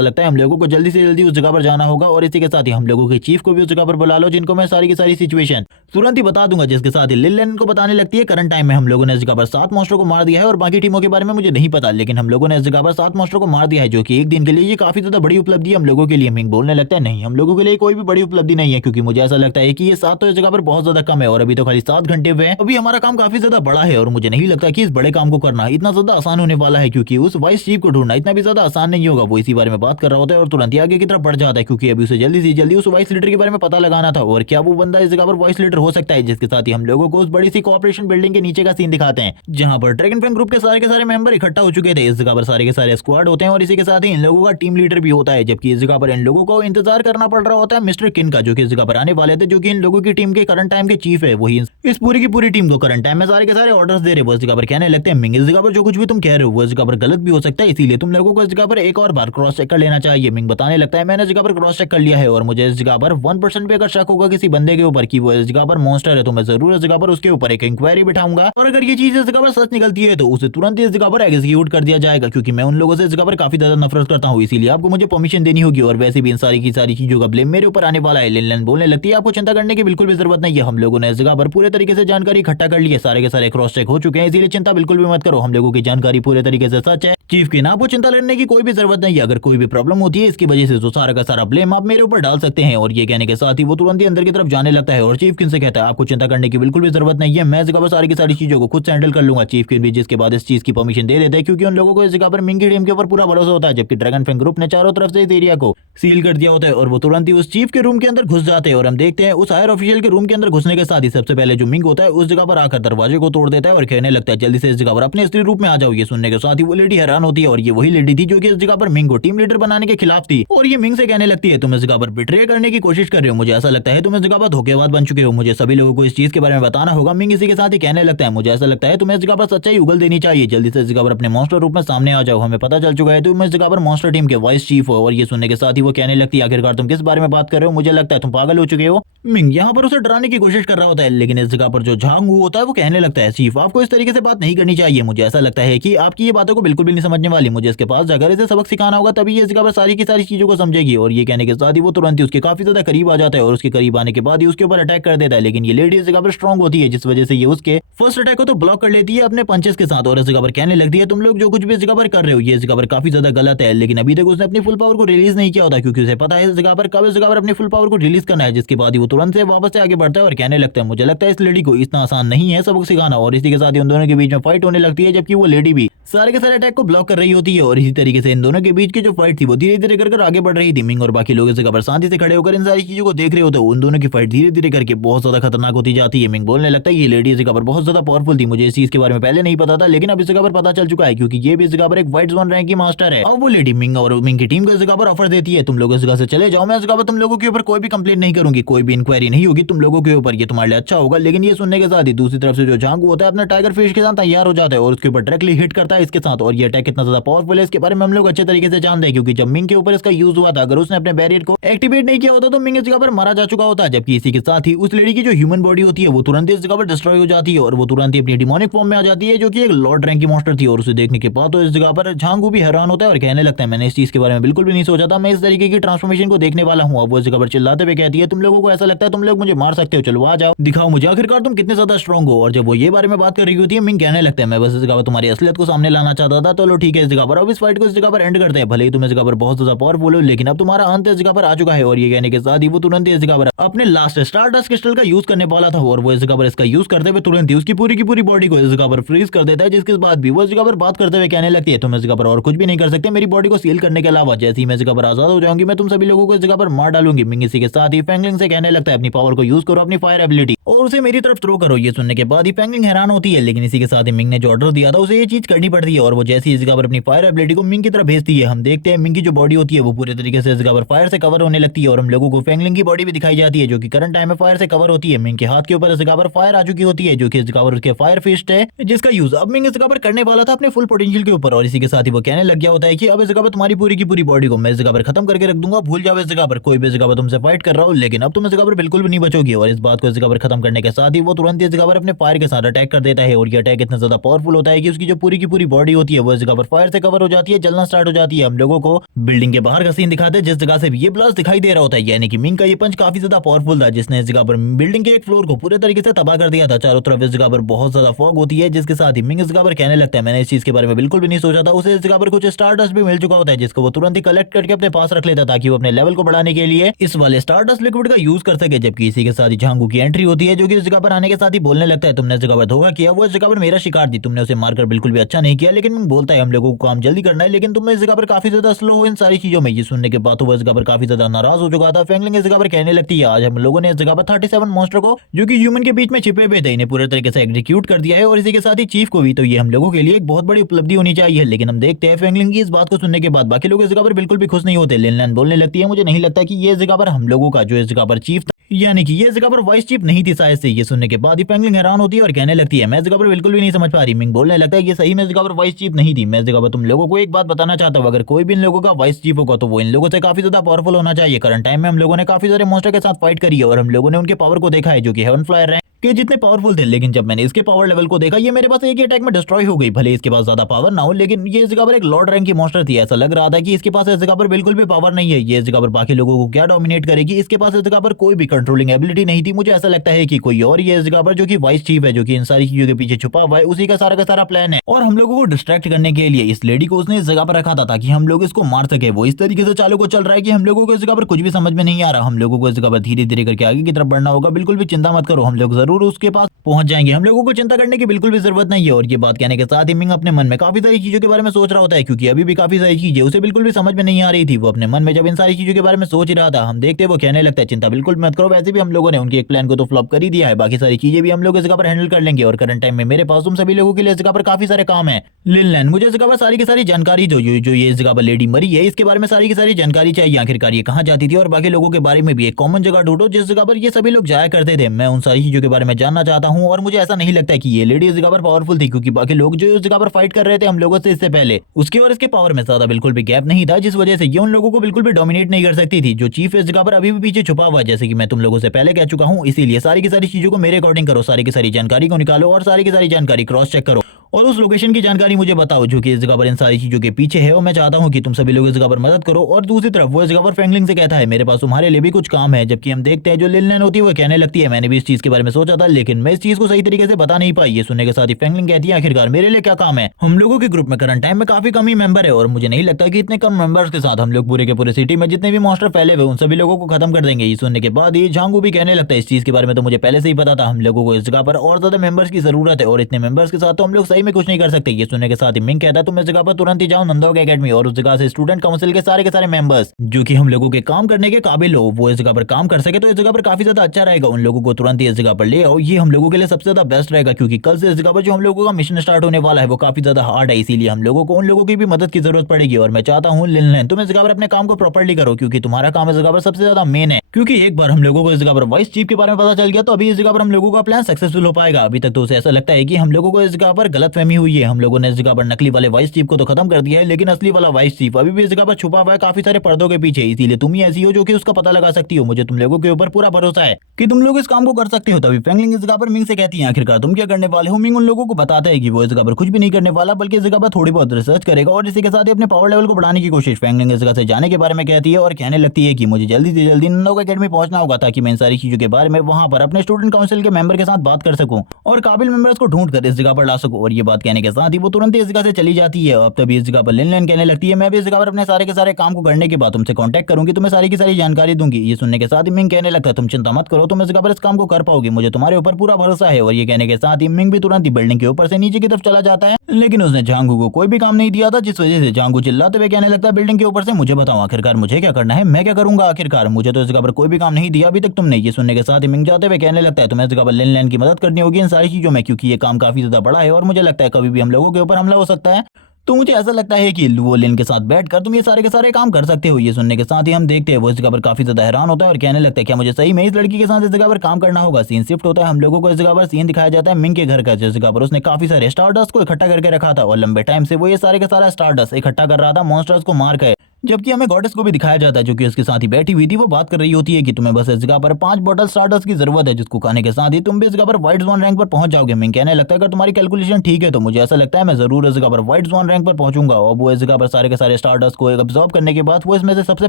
लगता है हम लोगों को जल्दी से जल्दी उस जगह पर जाना होगा और इसी के साथ ही हम लोगों के चीफ को भी उस जगह पर बुला लो, जिनको मैं सारी की सारी सिचुएशन तुरंत ही बता दूंगा। जिसके साथ ही लिनलेन को बताने लगती है करंट टाइम में हम लोगों ने इस जगह पर 7 मॉन्स्टर को मार दिया है और बाकी टीमों के बारे में मुझे नहीं पता, लेकिन हम लोगों ने इस जगह पर 7 मॉन्स्टर को मार दिया है, जो कि एक दिन के लिए ये काफी ज्यादा बड़ी उपलब्धि हम लोगों के लिए। मिंग बोलने लगता है नहीं, हम लोगों के लिए कोई भी बड़ी उपलब्धि नहीं है, क्योंकि मुझे ऐसा लगता है कि ये 7 तो इस जगह पर बहुत ज्यादा कम है और अभी तो खाली 7 घंटे हुए हैं। अभी हमारा काम काफी ज्यादा बड़ा है और मुझे नहीं लगता कि इस बड़े काम को करना इतना ज्यादा आसान होने वाला है, क्योंकि उस वाइस चीफ को ढूंढना इतना भी ज्यादा आसान नहीं होगा। वो इसी बारे में बात कर रहा होता है और तुरंत ही आगे की तरफ बढ़ जाता है, क्योंकि अभी उसे जल्दी से जल्दी उस वाइस लीडर के बारे में पता लगाना था और क्या वो बंदा इस जगह पर वाइस लीडर हो सकता है। जिसके साथ ही हम लोगों को उस बड़ी सी कोऑपरेशन बिल्डिंग के नीचे का सीन दिखाते हैं, जहां पर ड्रैगन फैंग ग्रुप के सारे मेंबर इकट्ठा हो चुके थे। इस जगह पर सारे के सारे स्क्वाड होते हैं और इसी के साथ ही इन लोगों का टीम लीडर भी होता है, जबकि इस जगह पर इन लोगों को इंतजार करना पड़ रहा होता है मिस्टर किन का, जो कि इस जगह पर आने वाले थे, जो कि इन लोगों की टीम के करंट टाइम के चीफ है। वही इस पूरी की पूरी टीम को करंट टाइम में सारे के सारे ऑर्डर्स दे रहे। वो इस जगह पर कहने लगते हैं मिंग इस जगह पर जो कुछ भी तुम कह रहे हो वो इस जगह पर गलत भी हो सकता है, इसीलिए तुम लोगों को इस जगह पर एक और बार क्रॉस चेक कर लेना चाहिए। मिंग बताने लगता है मैंने इस जगह पर क्रॉस चेक कर लिया है और मुझे इस जगह पर 1% भी अगर शक होगा किसी बंदे के ऊपर कि वो इस जगह पर मॉन्स्टर है तो मैं जरूर इस जगह पर उसके ऊपर एक इंक्वायरी बिठाऊंगा और अगर ये चीज इस जगह पर सच निकलती है तो उसे तुरंत इस जगह पर एग्जीक्यूट कर दिया जाएगा, क्योंकि मैं उन लोगों से इस जगह पर काफी ज्यादा नफरत करता हूँ, इसीलिए आपको मुझे परमिशन देनी होगी और वैसे भी इन सारी की सारी चीजों का ब्लेम मेरे ऊपर आने वाला है। लिनलेन बोलने लगती है आपको चिंता करने की बिल्कुल भी जरूरत नहीं है, हम लोगों ने इस जगह पर पूरे तरीके से जानकारी इकट्ठा कर ली है, सारे के सारे क्रॉस चेक हो चुके हैं, इसीलिए चिंता बिल्कुल भी मत करो, हम लोगों की जानकारी पूरे तरीके से सच है। चीफ की ना आपको चिंता करने की कोई भी जरूरत नहीं है, अगर कोई भी प्रॉब्लम होती है इसकी वजह से तो सारा का सारा ब्लेम आप मेरे ऊपर डाल सकते हैं। और ये कहने के साथ ही वो तुरंत ही अंदर की तरफ जाने लगता है और चीफ किन से कहता है आपको चिंता करने की बिल्कुल भी जरूरत नहीं है, मैं इस जगह पर सारी की सारी चीजों को खुद से हैंडल कर लूंगा। चीफ किन भी जिसके बाद इस चीज की परमिशन दे देते हैं, क्योंकि उन लोगों को इस जगह पर मिंग की टीम के ऊपर पूरा भरोसा होता है, जबकि ड्रैगन फैंग ग्रुप ने चारों तरफ से इस एरिया को सील कर दिया होता है और वो तुरंत ही उस चीफ के रूम के अंदर घुस जाते हैं। और हम देखते हैं उस हायर ऑफिशियल के रूम के अंदर घुसने के साथ ही सबसे पहले जो मिंग होता है उस जगह पर आकर दरवाजे को तोड़ देता है और कहने लगता है जल्दी से इस जगह पर अपने असली रूप में आ जाओ। ये सुनने के साथ ही वो लेडी हैरान होती है और ये वही लेडी थी जो कि इस जगह पर मिंग को टीम लीडर बनाने के खिलाफ थी और ये मिंग से कहने लगती है तुम इस जगह पर बिट्रे करने की कोशिश कर रहे हो, मुझे ऐसा लगता है तुम इस जगह पर धोखेबाज बन चुके हो, मुझे सभी लोगों को इस चीज के बारे में बताना होगा। मिंग इसी के साथ ही कहने लगता है मुझे ऐसा लगता है तुम्हें इस जगह पर सच्चाई उगल देनी चाहिए, जल्दी से इस जगह पर अपने मॉन्स्टर रूप में सामने आ जाओ, हमें पता चल चुका है तुम इस जगह पर मॉन्स्टर टीम के वाइस चीफ हो। और ये सुनने के साथ ही वो कहने लगती है आखिरकार तुम किस बारे में बात कर रहे हो, मुझे लगता है तुम पागल हो चुके हो। मिंग यहाँ पर उसे डराने की कोशिश कर रहा होता है, लेकिन इस जगह पर जो झांगू होता है वो कहने लगता है चीफ आपको इस तरीके से बात नहीं करनी चाहिए, मुझे ऐसा लगता है कि आपकी ये बातों को बिल्कुल भी नहीं समझने वाली, मुझे इसके पास जाकर इसे सबक सिखाना होगा तभी ये इस जगह पर सारी की सारी चीजों को समझेगी। और ये कहने के साथ ही वो तुरंत ही उसके काफी ज्यादा करीब आ जाता है और उसके करीब आने के बाद ही उसके ऊपर अटैक कर देता है, लेकिन ये लेडी इस जगह पर स्ट्रांग होती है जिस वजह से ये उसके फर्स्ट अटैक को तो ब्लॉक कर लेती है अपने पंचेस के साथ और इस जगह पर कहने लगती है तुम लोग जो कुछ भी इस जगह पर कर रहे हो ये इस जगह पर काफी ज्यादा गलत है। लेकिन अभी तक उसने अपनी फुल पावर को रिलीज नहीं किया होता, क्योंकि उसे पता है इस जगह पर कब इस जगह पर अपनी फुल पावर को रिलीज करना है। जिसके बाद ही वो तुरंत से वापस से आगे बढ़ता है और कहने लगता है मुझे लगता है इस लेडी को इतना आसान नहीं है सबक सिखाना। और इसी के साथ ही उन दोनों के बीच में फाइट होने लगती है, जबकि वो लेडी भी सारे के सारे अटैक को ब्लॉक कर रही होती है और इसी तरीके से इन दोनों के बीच की जो फाइट थी वो धीरे धीरे कर आगे बढ़ रही थी। मिंग और बाकी लोग इस जगह पर शांति से खड़े होकर इन सारी चीजों को देख रहे होते हैं। उन दोनों की फाइट धीरे धीरे करके बहुत ज्यादा खतरनाक होती जाती है। मिंग बोलने लगता है ये लेडी इस जगह पर बहुत ज्यादा पावरफुल थी, मुझे इस चीज के बारे में पहले नहीं पता था, लेकिन अब इस जगह पर पता चल चुका है, क्योंकि ये भी इस जगह पर एक व्हाइट जोन रैंक की मास्टर है। अब वो लेडी मिंग और मिंग की टीम को इस जगह पर ऑफर देती है तुम लोग इस जगह से चले जाओ, मैं इस जगह पर तुम लोगों के ऊपर कोई भी कंप्लेंट नहीं करूंगी, कोई भी इंक्वायरी नहीं होगी तुम लोगों के ऊपर, ये तुम्हारे लिए अच्छा होगा। लेकिन ये सुनने के साथ ही दूसरी तरफ से जो झांगू होता है अपना टाइगर फिश के साथ तैयार हो जाता है और उसके ऊपर डायरेक्टली हिट करता है इसके साथ और ये अटैक अटैक कितना ज्यादा पावरफुल है इसके बारे में हम लोग अच्छे तरीके से जानते हैं, क्योंकि जब मिंग के ऊपर इसका यूज हुआ था, अगर उसने अपने बैरियर को एक्टिवेट नहीं किया होता तो मिंग इस जगह पर मारा जा चुका होता है। जबकि इसी के साथ ही उस लेडी की जो ह्यूमन बॉडी होती है वो तुरंत इस जगह पर डिस्ट्रॉय हो जाती है और वो तुरंत ही अपनी डिमोनिक फॉर्म में आ जाती है, जो कि एक लॉर्ड रैंक की मॉन्स्टर थी। और उसे देखने के बाद तो इस जगह पर झांगू भी हैरान होता है और कहने लगता है मैंने इस चीज के बारे में बिल्कुल भी नहीं सोचा था, मैं इस तरीके की ट्रांसफॉर्मेशन को देखने वाला हूँ। अब वो इस जगह पर चिल्लाते हुए कहती है तुम लोगों को ऐसा लगता है तुम लोग मुझे मार सकते हो, चलो आ जाओ, दिखाओ मुझे आखिरकार तुम कितने ज्यादा स्ट्रॉन्ग हो। और जब वो ये बारे में बात कर रही होती है, मिंग कहने लगता है मैं बस इस जगह पर तुम्हारी असलियत को सामने लाना चाहता था, चलो ठीक है इस जगह पर अब इस फाइट को इस जगह पर एंड करते हैं। भले ही तुम इस जगह पर बहुत ज्यादा पावरफुल हो, लेकिन अब तुम्हारा अंत इस जगह पर आ चुका है। और ये कहने के साथ ही वो तुरंत ही इस जगह पर अपने लास्ट स्टारडस्ट क्रिस्टल का यूज करने वाला था और वो इस जगह पर इसका यूज करते हुए तुरंत ही उसकी पूरी की पूरी बॉडी को इस जगह पर फ्रीज कर देता है, जिसके बाद भी वो इस जगह पर बात करते हुए कहने लगती है तुम इस जगह पर और कुछ भी नहीं कर सकते मेरी बॉडी को सील करने के अलावा, जैसे ही मैं इस जगह पर आजाद हो जाऊंगी मैं तुम सभी लोगों को इस जगह पर मार डालूंगी। मिंग इसी के साथ ही फैंगलिंग से कहने लगता है अपनी पावर को यूज करो, अपनी फायर एबिलिटी, और उसे मेरी तरफ थ्रो करो। ये सुनने के बाद ही फैंगलिंग हैरान होती है, लेकिन इसी के साथ ही मिंग ने जो ऑर्डर दिया था उसे ये चीज करनी पड़ती है और वो जैसी इस जगह पर अपनी फायर एबिलिटी को मिंग की तरफ भेजती है, हम देखते हैं मिंग की जो बॉडी होती है वो पूरे तरीके से इस जगह पर फायर से कवर होने लगती है और हम लोगों को फैंगलिंग की बॉडी भी दिखाई जाती है जो कि करंट टाइम में फायर से कवर होती है। मिंग के हाथ के ऊपर इस जगह पर फायर आ चुकी होती है, जो कि इस जगह पर उसके फायर फिस्ट है, जिसका यूज अब मिंग इस जगह पर करने वाला था अपने फुल पोटेंशियल के ऊपर। और इसी के साथ ही वो कहने लग गया होता है कि अब इस जगह पर तुम्हारी पूरी की पूरी बॉडी को मैं इस जगह पर खत्म करके रख दूंगा, भूल जाओ इस जगह पर कोई भी इस जगह पर तुमसे फाइट कर रहा हो, लेकिन अब तुम इस जगह पर बिल्कुल भी नहीं बचोगी। और इस बात को इस जगह पर खत्म करने के साथ ही वो तुरंत इस जगह पर अपने फायर के साथ अटैक कर देता है और ये अटैक इतना ज्यादा पावरफुल होता है कि उसकी जो पूरी की पूरी बॉडी होती है वो इस जगह पर फायर से कवर हो जाती है, जलना स्टार्ट हो जाती है। हम लोगों को बिल्डिंग के बाहर का सीन दिखाते हैं जिस जगह से ये ब्लास्ट दिखाई दे रहा होता है, यानी कि मिंग का ये पंच काफी ज्यादा पावरफुल था जिसने इस जगह पर बिल्डिंग के एक फ्लोर को पूरे तरीके से तबाह कर दिया था। चारों तरफ इस जगह पर बहुत ज्यादा फॉग होती है, जिसके साथ ही मिंग इस जगह पर कहने लगता है मैंने इस चीज के बारे में बिल्कुल भी नहीं सोचा था। उसे इस जगह पर कुछ स्टारडस्ट भी मिल चुका होता है जिसको वो तुरंत ही कलेक्ट करके अपने पास रख लेता ताकि वो अपने लेवल को बढ़ाने के लिए इस वाले स्टारडस्ट लिक्विड का यूज कर सके। जबकि इसी के साथ ही झांगू की एंट्री होती है जो कि इस जगह पर आने के साथ ही बोलने लगता है तुमने इस जगह पर धोखा किया, वो इस जगह पर मेरा शिकार थी, तुमने उसे मारकर बिल्कुल भी अच्छा नहीं किया। लेकिन मिंग बोलता है हम लोगों को काम जल्दी करना है, लेकिन तुम इस जगह पर काफी ज्यादा स्लो हो इन सारी चीजों में। ये सुनने के बाद तो वो इस जगह पर काफी ज्यादा नाराज हो चुका था। फैंगलिंग इस जगह पर कहने लगती है आज हम लोगों ने इस जगह पर 37 मॉन्स्टर को जो कि ह्यूमन के बीच में छिपे हुए थे इन्हें पूरे तरीके से एग्जीक्यूट कर दिया है और इसी के साथ ही चीफ को भी, तो ये हम लोगों के लिए एक बहुत बड़ी उपलब्धि होनी चाहिए। लेकिन हम देखते हैं फैंगलिंग की इस बात को सुनने के बाद बाकी लोग इस जगह पर बिल्कुल भी खुश नहीं होते। लिनलैन बोलने लगती है मुझे नहीं लगता कि ये जगह पर हम लोगों का जो इस जगह पर चीफ था, यानी कि ये जगह पर वाइस चीफ नहीं थी शायद से। ये सुनने के बाद ही फैंगलिंग हैरान होती है और कहने लगती है मैं इस जगह पर बिल्कुल भी नहीं समझ पा रही। मिंग बोलने लगता है ये सही में इस जगह पर वाइस चीफ नहीं थी। मैं इस जगह पर तुम लोगों को एक बात बताना चाहता हूँ, अगर कोई भी इन लोगों का वाइस चीफ होगा तो वो इन लोगों से काफी ज्यादा पावरफुल होना चाहिए। करंट टाइम में हम लोगों ने काफी सारे मॉन्स्टर के साथ फाइट करी है और हम लोगों ने उनके पावर को देखा है जो कि हेवन फ्लायर रैंक के जितने पावरफुल थे, लेकिन जब मैंने इसके पावर लेवल को देखा ये मेरे पास एक ही अटैक में डिस्ट्रॉय हो गई। भले इसके पास ज्यादा पावर ना हो, लेकिन ये इस जगह पर एक लॉर्ड रैंक की मॉन्स्टर थी। ऐसा लग रहा था कि इसके पास इस जगह पर बिल्कुल भी पावर नहीं है, ये इस जगह पर बाकी लोगों को क्या डोमिनेट करेगी, इसके पास इस जगह पर कोई भी कंट्रोलिंग एबिलिटी नहीं थी। मुझे ऐसा लगता है कि कोई और ये इस जगह पर जो कि वाइस चीफ है जो कि इन सारी चीजों के पीछे छुपा हुआ है, उसी का सारा प्लान है और हम लोगों को डिस्ट्रैक्ट करने के लिए इस लेडी को उसने इस जगह पर रखा था ताकि हम लोग इसको मार सके। वो इस तरीके से चालू को चल रहा है कि हम लोगों को इस जगह पर कुछ भी समझ में नहीं आ रहा। हम लोगों को इस जगह पर धीरे धीरे करके आगे की तरफ बढ़ना होगा। बिल्कुल भी चिंता मत करो, हम लोग जरूर उसके पास पहुंच जाएंगे, हम लोगों को चिंता करने की बिल्कुल भी जरूरत नहीं है। और ये बात कहने के साथ ही मिंग अपने मन में काफी सारी चीजों के बारे में सोच रहा होता है, क्योंकि अभी भी काफी सारी चीजें उसे बिल्कुल भी समझ में नहीं आ रही थी। वो अपने मन में जब इन सारी चीजों के बारे में सोच ही रहा था, हम देखते वो कहने लगता है चिंता बिल्कुल मत करो, वैसे भी हम लोगों ने उनके एक प्लान को तो फ्लॉप कर ही दिया है, बाकी सारी चीजें भी हम लोग इस जगह पर हैंडल कर लेंगे। और करंट टाइम में मेरे पास तुम सभी लोगों के लिए इस जगह पर काफी सारे काम है। लिनलैन मुझे इस जगह पर सारी की सारी जानकारी जो ये इस जगह पर लेडी मरी है इसके बारे में सारी की सारी जानकारी चाहिए, आखिरकार ये कहाँ जाती थी और बाकी लोगों के बारे में भी एक कॉमन जगह ढूंढो जिस जगह पर ये सभी लोग जाया करते थे। मैं उन सारी चीजों के बारे में जानना चाहता हूँ और मुझे ऐसा नहीं लगता कि ये लेडी इस जगह पर पावरफुल थी, क्योंकि बाकी लोग जो इस जगह पर फाइट कर रहे थे हम लोगों से इससे पहले उसके और इसके पावर में ज्यादा बिल्कुल भी गैप नहीं था, जिस वजह से ये उन लोगों को बिल्कुल भी डोमिनेट नहीं कर सकती थी। जो चीफ इस जगह पर अभी भी पीछे छुपा हुआ है, जैसे कि मैं तुम लोगों से पहले कह चुका हूँ, इसीलिए सारी की सारी चीजों को मेरे अकॉर्डिंग करो, सारी की सारी जानकारी को निकालो और सारी की सारी जानकारी क्रॉस चेक करो और उस लोकेशन की जानकारी मुझे बताओ जो कि इस जगह पर इन सारी चीजों के पीछे है। और मैं चाहता हूं कि तुम सभी लोग इस जगह पर मदद करो। और दूसरी तरफ वो इस जगह पर फैंगलिंग से कहता है मेरे पास तुम्हारे लिए भी कुछ काम है, जबकि हम देखते हैं जो लिनलैन होती है वो कहने लगती है मैंने भी इस चीज के बारे में सोचा था, लेकिन मैं इस चीज को सही तरीके से बता नहीं पाई। ये सुनने के साथ ही फैंगलिंग कहती है आखिरकार मेरे लिए क्या काम है, हम लोगों के ग्रुप में करंट टाइम में काफी कम ही मेंबर है और मुझे नहीं लगता कि इतने कम मेंबर्स के साथ हम लोग पूरे के पूरे सिटी में जितने भी मॉन्स्टर फैले हुए उन सभी लोगों को खत्म कर देंगे। ये सुनने के बाद ही झांगू भी कहने लगता है इस चीज के बारे में तो मुझे पहले से ही पता था, हम लोगों को इस जगह पर और ज्यादा मेंबर्स की जरूरत है और इतने मेंबर्स के साथ तो हम लोग सही में कुछ नहीं कर सकते। ये सुनने के साथ ही मिंग कहता है तुम इस जगह पर तुरंत ही जाओ नंदोग एकेडमी और उस जगह से स्टूडेंट काउंसिल के सारे मेंबर्स जो कि हम लोगों के काम करने के काबिल हो वो इस जगह पर काम कर सके तो इस जगह पर काफी ज्यादा अच्छा रहेगा। उन लोगों को तुरंत ही इस जगह पर ले आओ, ये हम लोगों के लिए सबसे ज्यादा बेस्ट रहेगा, क्योंकि कल से इस जगह पर जो हम लोगों का मिशन स्टार्ट होने वाला है वो काफी ज्यादा हार्ड है, इसीलिए हम लोगों को उन लोगों की भी मदद की जरूरत पड़ेगी। और मैं चाहता हूँ लिनलैन तुम इस जगह पर अपने काम को प्रॉपर्ली करो, क्योंकि तुम्हारा काम इस जगह पर सबसे ज्यादा मेन है क्योंकि एक बार हम लोगों को इस जगह पर वाइस चीफ के बारे में पता चल गया तो अभी इस जगह पर हम लोगों का प्लान सक्सेसफुल हो पाएगा। अभी तक तो उसे ऐसा लगता है कि हम लोगों को इस जगह पर गलतफहमी हुई है। हम लोगों ने इस जगह पर नकली वाले वाइस चीफ को तो खत्म कर दिया है, लेकिन असली वाला वाइस चीफ अभी भी इस जगह पर छुपा हुआ है काफी सारे पर्दों के पीछे। इसीलिए तुम ही ऐसी हो जो कि उसका पता लगा सकती हो। मुझे तुम लोगों के ऊपर पूरा भरोसा है कि तुम लोग इस काम को कर सकते हो। तभी फैंगलिंग इस जगह पर मिंग से कहती है, आखिरकार तुम क्या करने वाले हो? मिंग उन लोगों को बताता है कि वो इस जगह पर कुछ भी नहीं करने वाला, बल्कि इस जगह पर थोड़ी बहुत रिसर्च करेगा और इसी के साथ ही अपने पावर लेवल को बढ़ाने की कोशिश फैंगलिंग इस जगह से जाने के बारे में कहती है और कहने लगती है कि मुझे जल्दी से जल्दी नन्नोक एकेडमी पहुंचना होगा ताकि मैं इन सारी चीजों के बारे में वहां पर अपने स्टूडेंट काउंसिल के मेंबर के साथ बात कर सकूं और काबिल मेंबर्स को ढूंढ कर इस जगह पर ला सकूं। और ये बात कहने के साथ ही वो तुरंत ही इस जगह से चली जाती है। अब तभी इस जगह पर लिन लिन कहने लगती है, मैं भी इस जगह पर अपने सारे के सारे काम को करने के बाद तुमसे कांटेक्ट करूंगी, तुम्हें सारी की सारी जानकारी दूंगी। ये सुनने के साथ ही मिंग कहने लगता है, तुम चिंता मत करो, तुम इस जगह पर इस काम को कर पाओगे, मुझे तुम्हारे ऊपर पूरा भरोसा है। और ये कहने के साथ ही मिंग भी तुरंत ही बिल्डिंग के ऊपर से नीचे की तरफ चला जाता है, लेकिन उसने झांगू को कोई भी काम नहीं दिया था, जिस वजह से झांगू चिल्लाते हुए कहने लगता है, बिल्डिंग के ऊपर से मुझे बताओ आखिरकार मुझे क्या करना है, मैं क्या करूंगा आखिरकार, मुझे तो इस जगह पर कोई भी काम नहीं दिया अभी तक तुमने। ये सुनने के साथ ही मिंग जाते हुए कहने लगता है, तुम्हें इस जगह पर लेन की मदद करनी होगी इन सारी चीजों में, क्योंकि ये काम काफी ज्यादा बड़ा है और मुझे लगता है कभी भी हम लोगों के ऊपर हमला हो सकता है। तो मुझे ऐसा लगता है कि वो लिन के साथ बैठकर तुम ये सारे के सारे काम कर सकते हो। ये सुनने के साथ ही हम देखते हैं वो इस जगह पर काफी ज्यादा हैरान होता है और कहने लगता है, क्या मुझे सही में इस लड़की के साथ इस जगह पर काम करना होगा? सीन शिफ्ट होता है, हम लोगों को इस जगह पर सीन दिखाया जाता है मिंग के घर का, जिस जगह पर उसने काफी सारे स्टारडस्ट को इकट्ठा करके रखा था और लंबे टाइम से वो ये सारे का सारा स्टारडस्ट इकट्ठा कर रहा था मॉन्स्टर्स को मार कर। जबकि हमें गॉडेस को भी दिखाया जाता है जो कि उसके साथ ही बैठी हुई थी, वो बात कर रही होती है कि तुम्हें बस इस जगह पर 5 बॉटल स्टारडस्ट की जरूरत है, जिसको खाने के साथ ही तुम भी इस जगह पर व्हाइट जोन रैंक पर पहुंच जाओगे। मिंग कहने लगता है, अगर तुम्हारी कैलकुलेशन ठीक है तो मुझे ऐसा लगता है मैं जरूर इस जगह पर व्हाइट जोन रैंक पर पहुंचूंगा। और वो इस जगह पर सारे के सारे स्टारडस्ट को एब्जॉर्ब करने के बाद वो इसमें से सबसे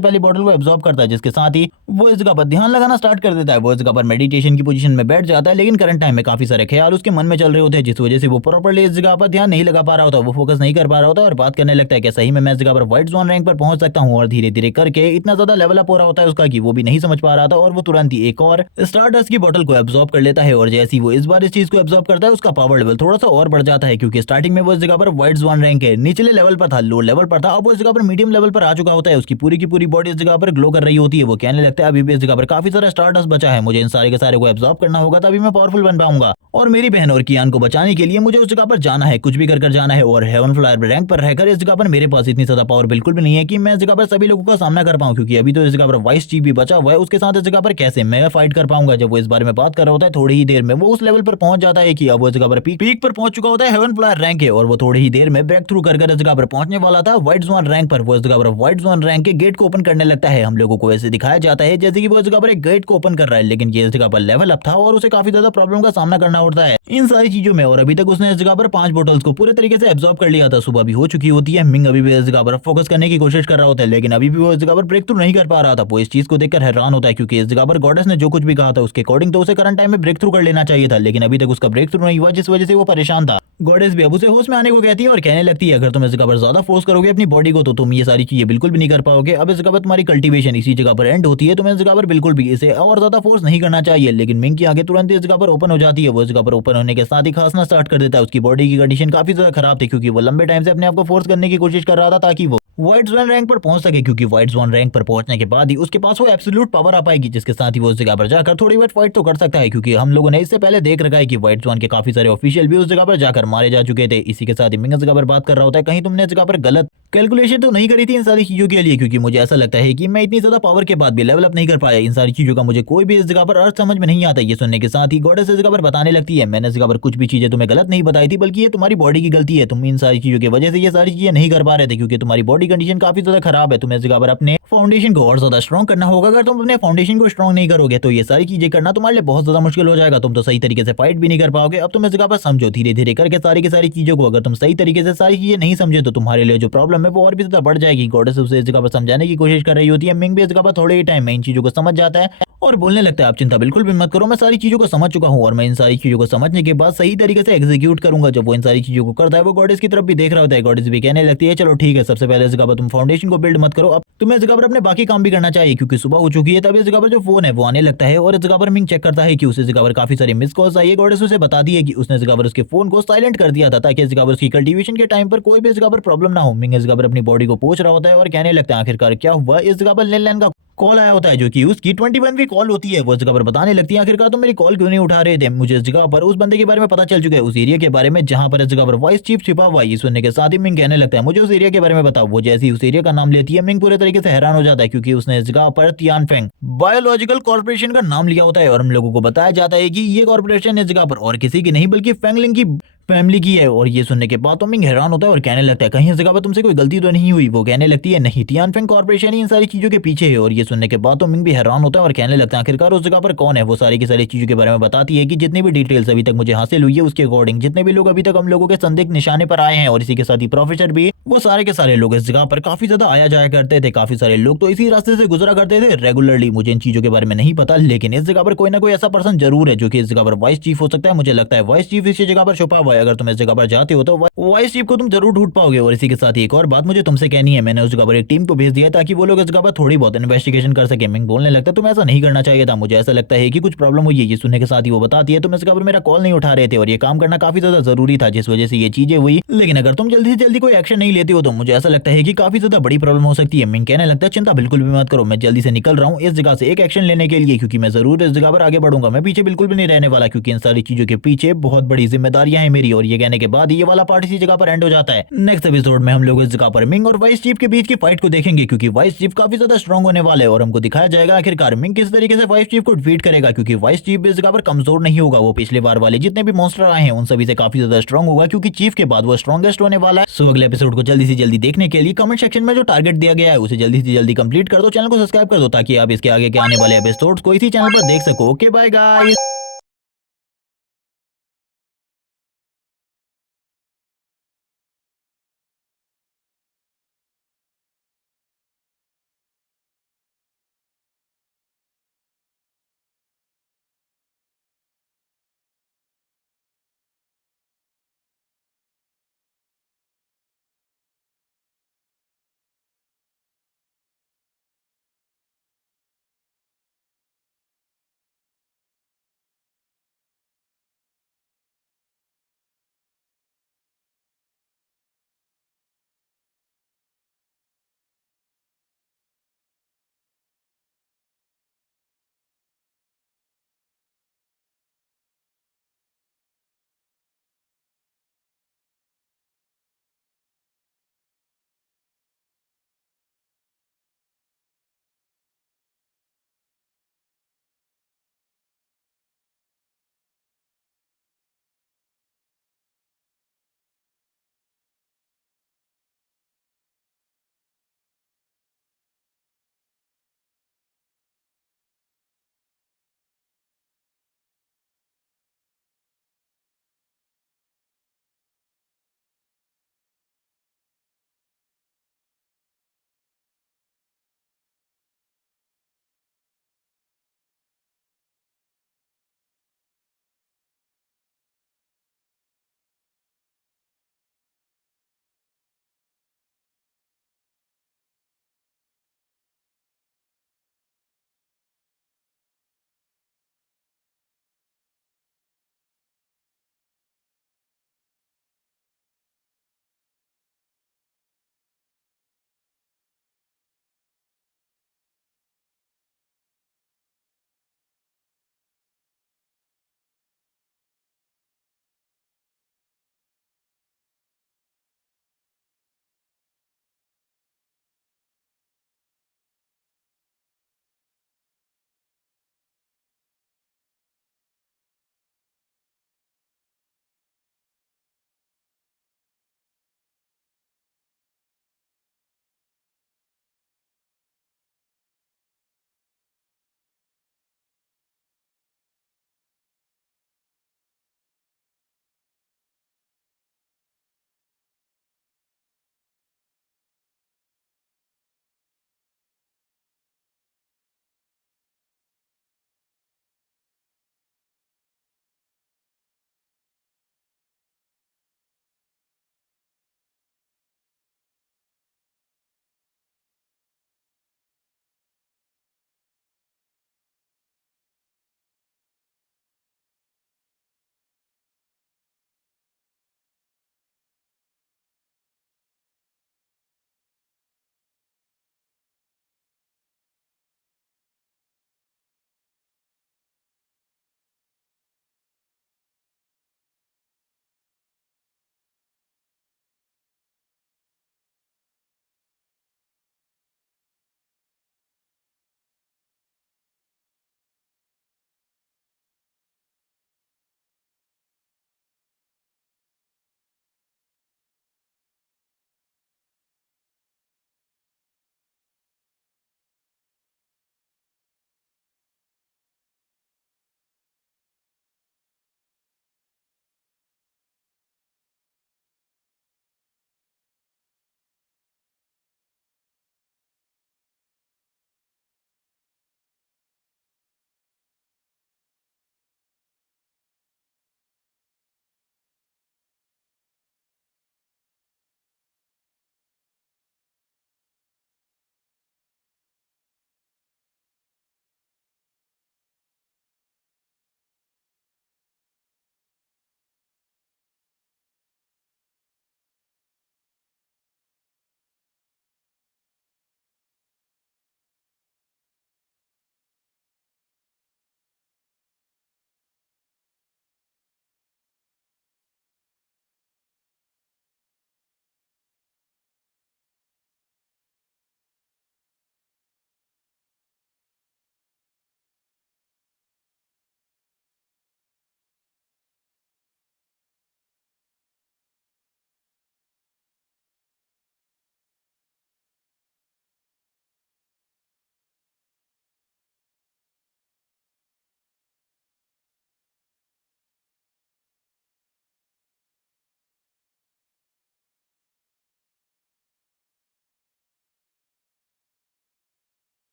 पहली बॉटल को एब्जॉर्ब करता है, जिसके साथ ही वो इस जगह पर ध्यान लगाना स्टार्ट कर देता है। वो इस जगह पर मेडिटेशन की पोजीशन में बैठ जाता है, लेकिन करंट टाइम में काफी सारे ख्याल उसके मन में चल रहे होते हैं, जिस वजह से वो प्रॉपर्ली इस जगह पर ध्यान नहीं लगा पा रहा होता, वो फोकस नहीं कर पा रहा होता और बात करने लगता है कि सही में मैं इस जगह पर व्हाइट जोन रैंक पर पहुंच सकता हूं। और धीरे धीरे करके इतना ज्यादा लेवल अप हो रहा होता है उसका कि वो भी नहीं समझ पा रहा था और वो तुरंत ही एक और स्टारडस्ट की बोतल को एब्जॉर्ब कर लेता है। और जैसे ही वो इस बार इस चीज को एब्जॉर्ब करता है उसका पावर लेवल थोड़ा सा और बढ़ जाता है, क्योंकि स्टार्टिंग में वो इस जगह पर व्हाइट जोन रैंक है निचले लेवल पर था, लो लेवल पर था, अब वो इस जगह पर मीडियम लेवल पर आ चुका होता है। उसकी पूरी की पूरी बॉडी इस जगह पर ग्लो कर रही होती है। वो कहने लगता है, अभी भी इस जगह पर काफी सारा स्टारडस्ट बचा है, मुझे इन सारे के सारे को एब्जॉर्ब करना होगा तभी मैं पावरफुल बन पाऊंगा। और मेरी बहन और कियान को बचाने के लिए मुझे उस जगह पर जाना है, कुछ भी कर जाना है। और हेवन फ्लायर रैंक पर रहकर इस जगह पर मेरे पास इतनी ज्यादा पावर बिल्कुल भी नहीं है कि मैं इस जगह पर सभी लोगों का सामना कर पाऊं, क्योंकि अभी तो इस जगह पर वाइस चीफ भी बचा हुआ है, उसके साथ इस जगह पर कैसे मैं फाइट कर पाऊंगा। जब वो इस बारे में बात कर रहा होता है थोड़ी ही देर में वो उस लेवल पर पहुंच जाता है कि अब वो इस जगह पर पीक पर पहुंच चुका होता है, हेवन फ्लायर रैंक है, और वो थोड़ी ही देर में ब्रेक थ्रू कर इस जगह पर पहुंचने वाला था व्हाइट जोन रैंक पर। वो इस जगह पर व्हाइट जोन रैंक के गेट को ओपन करने लगता है। हम लोगों को ऐसे दिखाया जाता है जैसे कि वो इस जगह पर एक गेट को ओपन कर रहा है, लेकिन ये इस जगह पर लेवल अप था और उसे काफी ज्यादा प्रॉब्लम का सामना करना होता है इन सारी चीजों में। और अभी तक उसने इस जगह पर 5 बोतल्स को पूरे तरीके से एब्जॉर्ब कर लिया था। सुबह भी हो चुकी होती है, मिंग अभी भी इस जगह पर फोकस करने की कोशिश कर रहा होता है, लेकिन अभी भी वो इस जगह पर ब्रेक थ्रू नहीं कर पा रहा था। वो इस चीज को देखकर हैरान होता है, क्योंकि इस जगह पर गॉडेस ने जो कुछ भी कहा था उसके अकॉर्डिंग तो उसे करंट टाइम में ब्रेक थ्रू कर लेना चाहिए था, लेकिन अभी तक उसका ब्रेक थ्रू नहीं हुआ, जिस वजह से वो परेशान था। गॉडेस भी अब उसे होश में आने को कहती है और कहने लगती है, अगर तुम इस जगह पर ज्यादा फोर्स करोगे अपनी बॉडी को तो तुम ये सारी चीजें बिल्कुल भी नहीं कर पाओगे। अब इस जगह पर तुम्हारी कल्टीवेशन इसी जगह पर एंड होती है, तुम्हें इस जगह पर बिल्कुल भी इसे और ज्यादा फोर्स नहीं करना चाहिए। लेकिन मिंग की आगे तुरंत इस जगह पर ओपन हो जाती है। वो इस जगह पर ओपन होने के साथ ही खांसना स्टार्ट कर देता है। उसकी बॉडी की कंडीशन काफी ज्यादा खराब थी, क्योंकि वो लंबे टाइम से अपने आप को फोर्स करने की कोशिश कर रहा था ताकि वो व्हाइट जोन रैंक पर पहुंच सके, क्योंकि व्हाइट जोन रैंक पर पहुंचने के बाद ही उसके पास वो एब्सोल्यूट पावर आ पाएगी, जिसके साथ ही वो उस जगह पर जाकर थोड़ी बहुत फाइट तो कर सकता है। क्योंकि हम लोगों ने इससे पहले देख रखा है कि व्हाइट जोन के काफी सारे ऑफिशियल भी उस जगह पर जाकर मारे जा चुके थे। इसी के साथ ही मिंग इस जगह पर बात कर रहा होता है, कहीं तुमने इस जगह पर गलत कैलकुलेशन तो नहीं करी थी इन सारी चीजों के लिए, क्योंकि मुझे ऐसा लगता है कि मैं इतनी ज्यादा पावर के बाद भी लेवल अप नहीं कर पाया। इन सारी चीजों का मुझे कोई भी इस जगह पर अर्थ समझ में नहीं आता। ये सुनने के साथ ही गॉडेस इस जगह पर बताने लगती है, मैंने इस जगह पर कुछ भी चीजें तुम्हें गलत नहीं बताई थी, बल्कि ये तुम्हारी बॉडी की गलती है। तुम इन सारी चीजों की वजह से ये सारी चीजें नहीं कर पा रहे थे, क्योंकि तुम्हारी बॉडी कंडीशन काफी ज्यादा खराब है। तुम्हें इस जगह पर अपने फाउंडेशन को और ज्यादा स्ट्रॉन्ग करना होगा। अगर तुम अपने फाउंडेशन को स्ट्रॉन्ग नहीं करोगे तो ये सारी चीजें करना तुम्हारे लिए बहुत ज्यादा मुश्किल हो जाएगा। तुम तो सही तरीके से फाइट भी नहीं कर पाओगे। अब तुम इस जगह पर समझो धीरे धीरे करके सारी की सारी चीजों को। अगर तुम सही तरीके से सारी चीजें नहीं समझे तो तुम्हारे लिए जो प्रॉब्लम है वो और भी ज्यादा बढ़ जाएगी। गॉडेस उसे इस जगह पर समझाने की कोशिश कर रही होती है। मिंग भी इस जगह पर थोड़े ही टाइम में इन चीजों को समझ जाता है और बोलने लगता है, आप चिंता बिल्कुल भी मत करो, मैं सारी चीजों को समझ चुका हूँ और मैं इन सारी चीजों को समझने के बाद सही तरीके से एग्जीक्यूट करूंगा। जब वो इन सारी चीजों को करता है वो गॉडेस की तरफ भी देख रहा होता है। गॉडेस भी कहने लगती है, चलो ठीक है, सबसे पहले इस जगह पर तुम फाउंडेशन को बिल्ड मत करो, अब तुम्हें इस जगह पर अपने बाकी काम भी करना चाहिए, क्योंकि सुबह हो चुकी है। तब इस जगह पर जो फोन है वो आने लगता है और इस जगह पर मिंग चेक करता है कि उस जगह पर काफी सारी मिस कॉल्स आई है। गॉडेस उसे बताती है कि उसने इस जगह पर उसके फोन को साइलेंट कर दिया था ताकि इस जगह पर उसकी कल्टीवेशन के टाइम पर कोई भी इस जगह पर प्रॉब्लम ना हो। मिंग इस जगह पर अपनी बॉडी को पोंछ रहा होता है और कहने लगता है, आखिरकार क्या हुआ इस जगह पर लेन का कॉल आया होता है जो कि उसकी 21वीं कॉल होती है। वो इस जगह पर बताने लगती है आखिरकार तुम मेरी कॉल क्यों नहीं उठा रहे थे। मुझे इस जगह पर उस बंदे के बारे में पता चल चुका है, उस एरिया के बारे में जहां पर इस जगह पर वॉइस चीफ छिपा हुआ है। ये सुनने के साथ ही मिंग कहने लगता है मुझे उस एरिया के बारे में बताओ। वो जैसे ही उस एरिया का नाम लेती है मिंग पूरे तरीके से हैरान हो जाता है क्योंकि उसने इस जगह पर तियानफेंग बायोलॉजिकल कॉर्पोरेशन का नाम लिया होता है और हम लोगों को बताया जाता है कि ये कॉर्पोरेशन इस जगह पर और किसी की नहीं बल्कि फेंगलिंग की फैमिली की है। और ये सुनने के बाद तो मिंग हैरान होता है और कहने लगता है कहीं इस जगह पर तुमसे कोई गलती तो नहीं हुई। वो कहने लगती है नहीं, तियानफेंग कॉर्पोरेशन ही इन सारी चीजों के पीछे है। और ये सुनने के बाद तो मिंग भी हैरान होता है और कहने लगता है आखिरकार उस जगह पर कौन है। वो सारी की सारी चीजों के बारे में बताती है कि जितनी भी डिटेल्स अभी तक मुझे हासिल हुई है उसके अकॉर्डिंग जितने भी लोग अभी तक हम लोगों के संदिग्ध निशाने पर आए हैं और इसी के साथ ही प्रोफेसर भी, वो सारे के सारे लोग इस जगह पर काफी ज्यादा आया जाया करते थे। काफी सारे लोग तो इसी रास्ते से गुजरा करते थे रेगुलरली। मुझे इन चीजों के बारे में नहीं पता, लेकिन इस जगह पर कोई ना कोई ऐसा पर्सन जरूर है जो कि इस जगह पर वाइस चीफ हो सकता है। मुझे लगता है वाइस चीफ इसी जगह पर छुपा हुआ है। अगर तुम इस जगह पर जाते हो तो वाइस चीफ को तुम जरूर ढूंढ पाओगे। और इसी के साथ ही एक और बात मुझे तुमसे कहनी है, मैंने उस जगह पर एक टीम को भेज दिया ताकि वो लोग इस जगह पर थोड़ी बहुत इन्वेस्टिगेशन कर सके। मिंग बोलने लगता है तुम ऐसा नहीं करना चाहिए था, मुझे ऐसा लगता है कि कुछ प्रॉब्लम हुई है। ये सुनने के साथ ही वो बताती है तुम इस जगह पर मेरा कॉल नहीं उठा रहे थे और ये काम करना काफी ज्यादा जरूरी था जिस वजह से ये चीजें हुई। लेकिन अगर तुम जल्दी से जल्दी कोई एक्शन नहीं लेते हो तो मुझे ऐसा लगता है कि काफी ज्यादा बड़ी प्रॉब्लम हो सकती है। मिंग कहने लगता है चिंता बिल्कुल भी मत करो, मैं जल्दी से निकल रहा हूँ इस जगह से एक एक्शन लेने के लिए, क्योंकि मैं जरूर इस जगह पर आगे बढ़ूंगा। मैं पीछे बिल्कुल भी नहीं रहने वाला क्योंकि इन सारी चीजों के पीछे बहुत बड़ी जिम्मेदारियां हैं मेरी। और ये कहने के बाद ये वाला पार्ट इसी जगह पर एंड हो जाता है। नेक्स्ट एपिसोड में हम लोग इस जगह पर मिंग और वाइस चीफ के बीच की फाइट को देखेंगे क्योंकि वाइस चीफ काफी ज्यादा स्ट्रांग होने वाले हैं और हमको दिखाया जाएगा आखिरकार मिंग किस तरीके से वाइस चीफ को डिफीट करेगा। क्योंकि वाइस चीफ इस जगह पर कमजोर नहीं होगा, वो पिछले बार वाले जितने भी मॉन्स्टर आए हैं उन सभी से काफी ज्यादा स्ट्रांग होगा क्योंकि चीफ के बाद वो स्ट्रॉन्गेस्ट होने वाला है। सो अगले एपिसोड को जल्दी से जल्दी देखने के लिए कमेंट सेक्शन में जो टारगेट दिया गया है उसे जल्दी से जल्दी कंप्लीट कर दो। चैनल को सब्सक्राइब कर दो ताकि आप इसके आगे के आने वाले एपिसोड्स को इसी चैनल पर देख सको। Okay bye guys.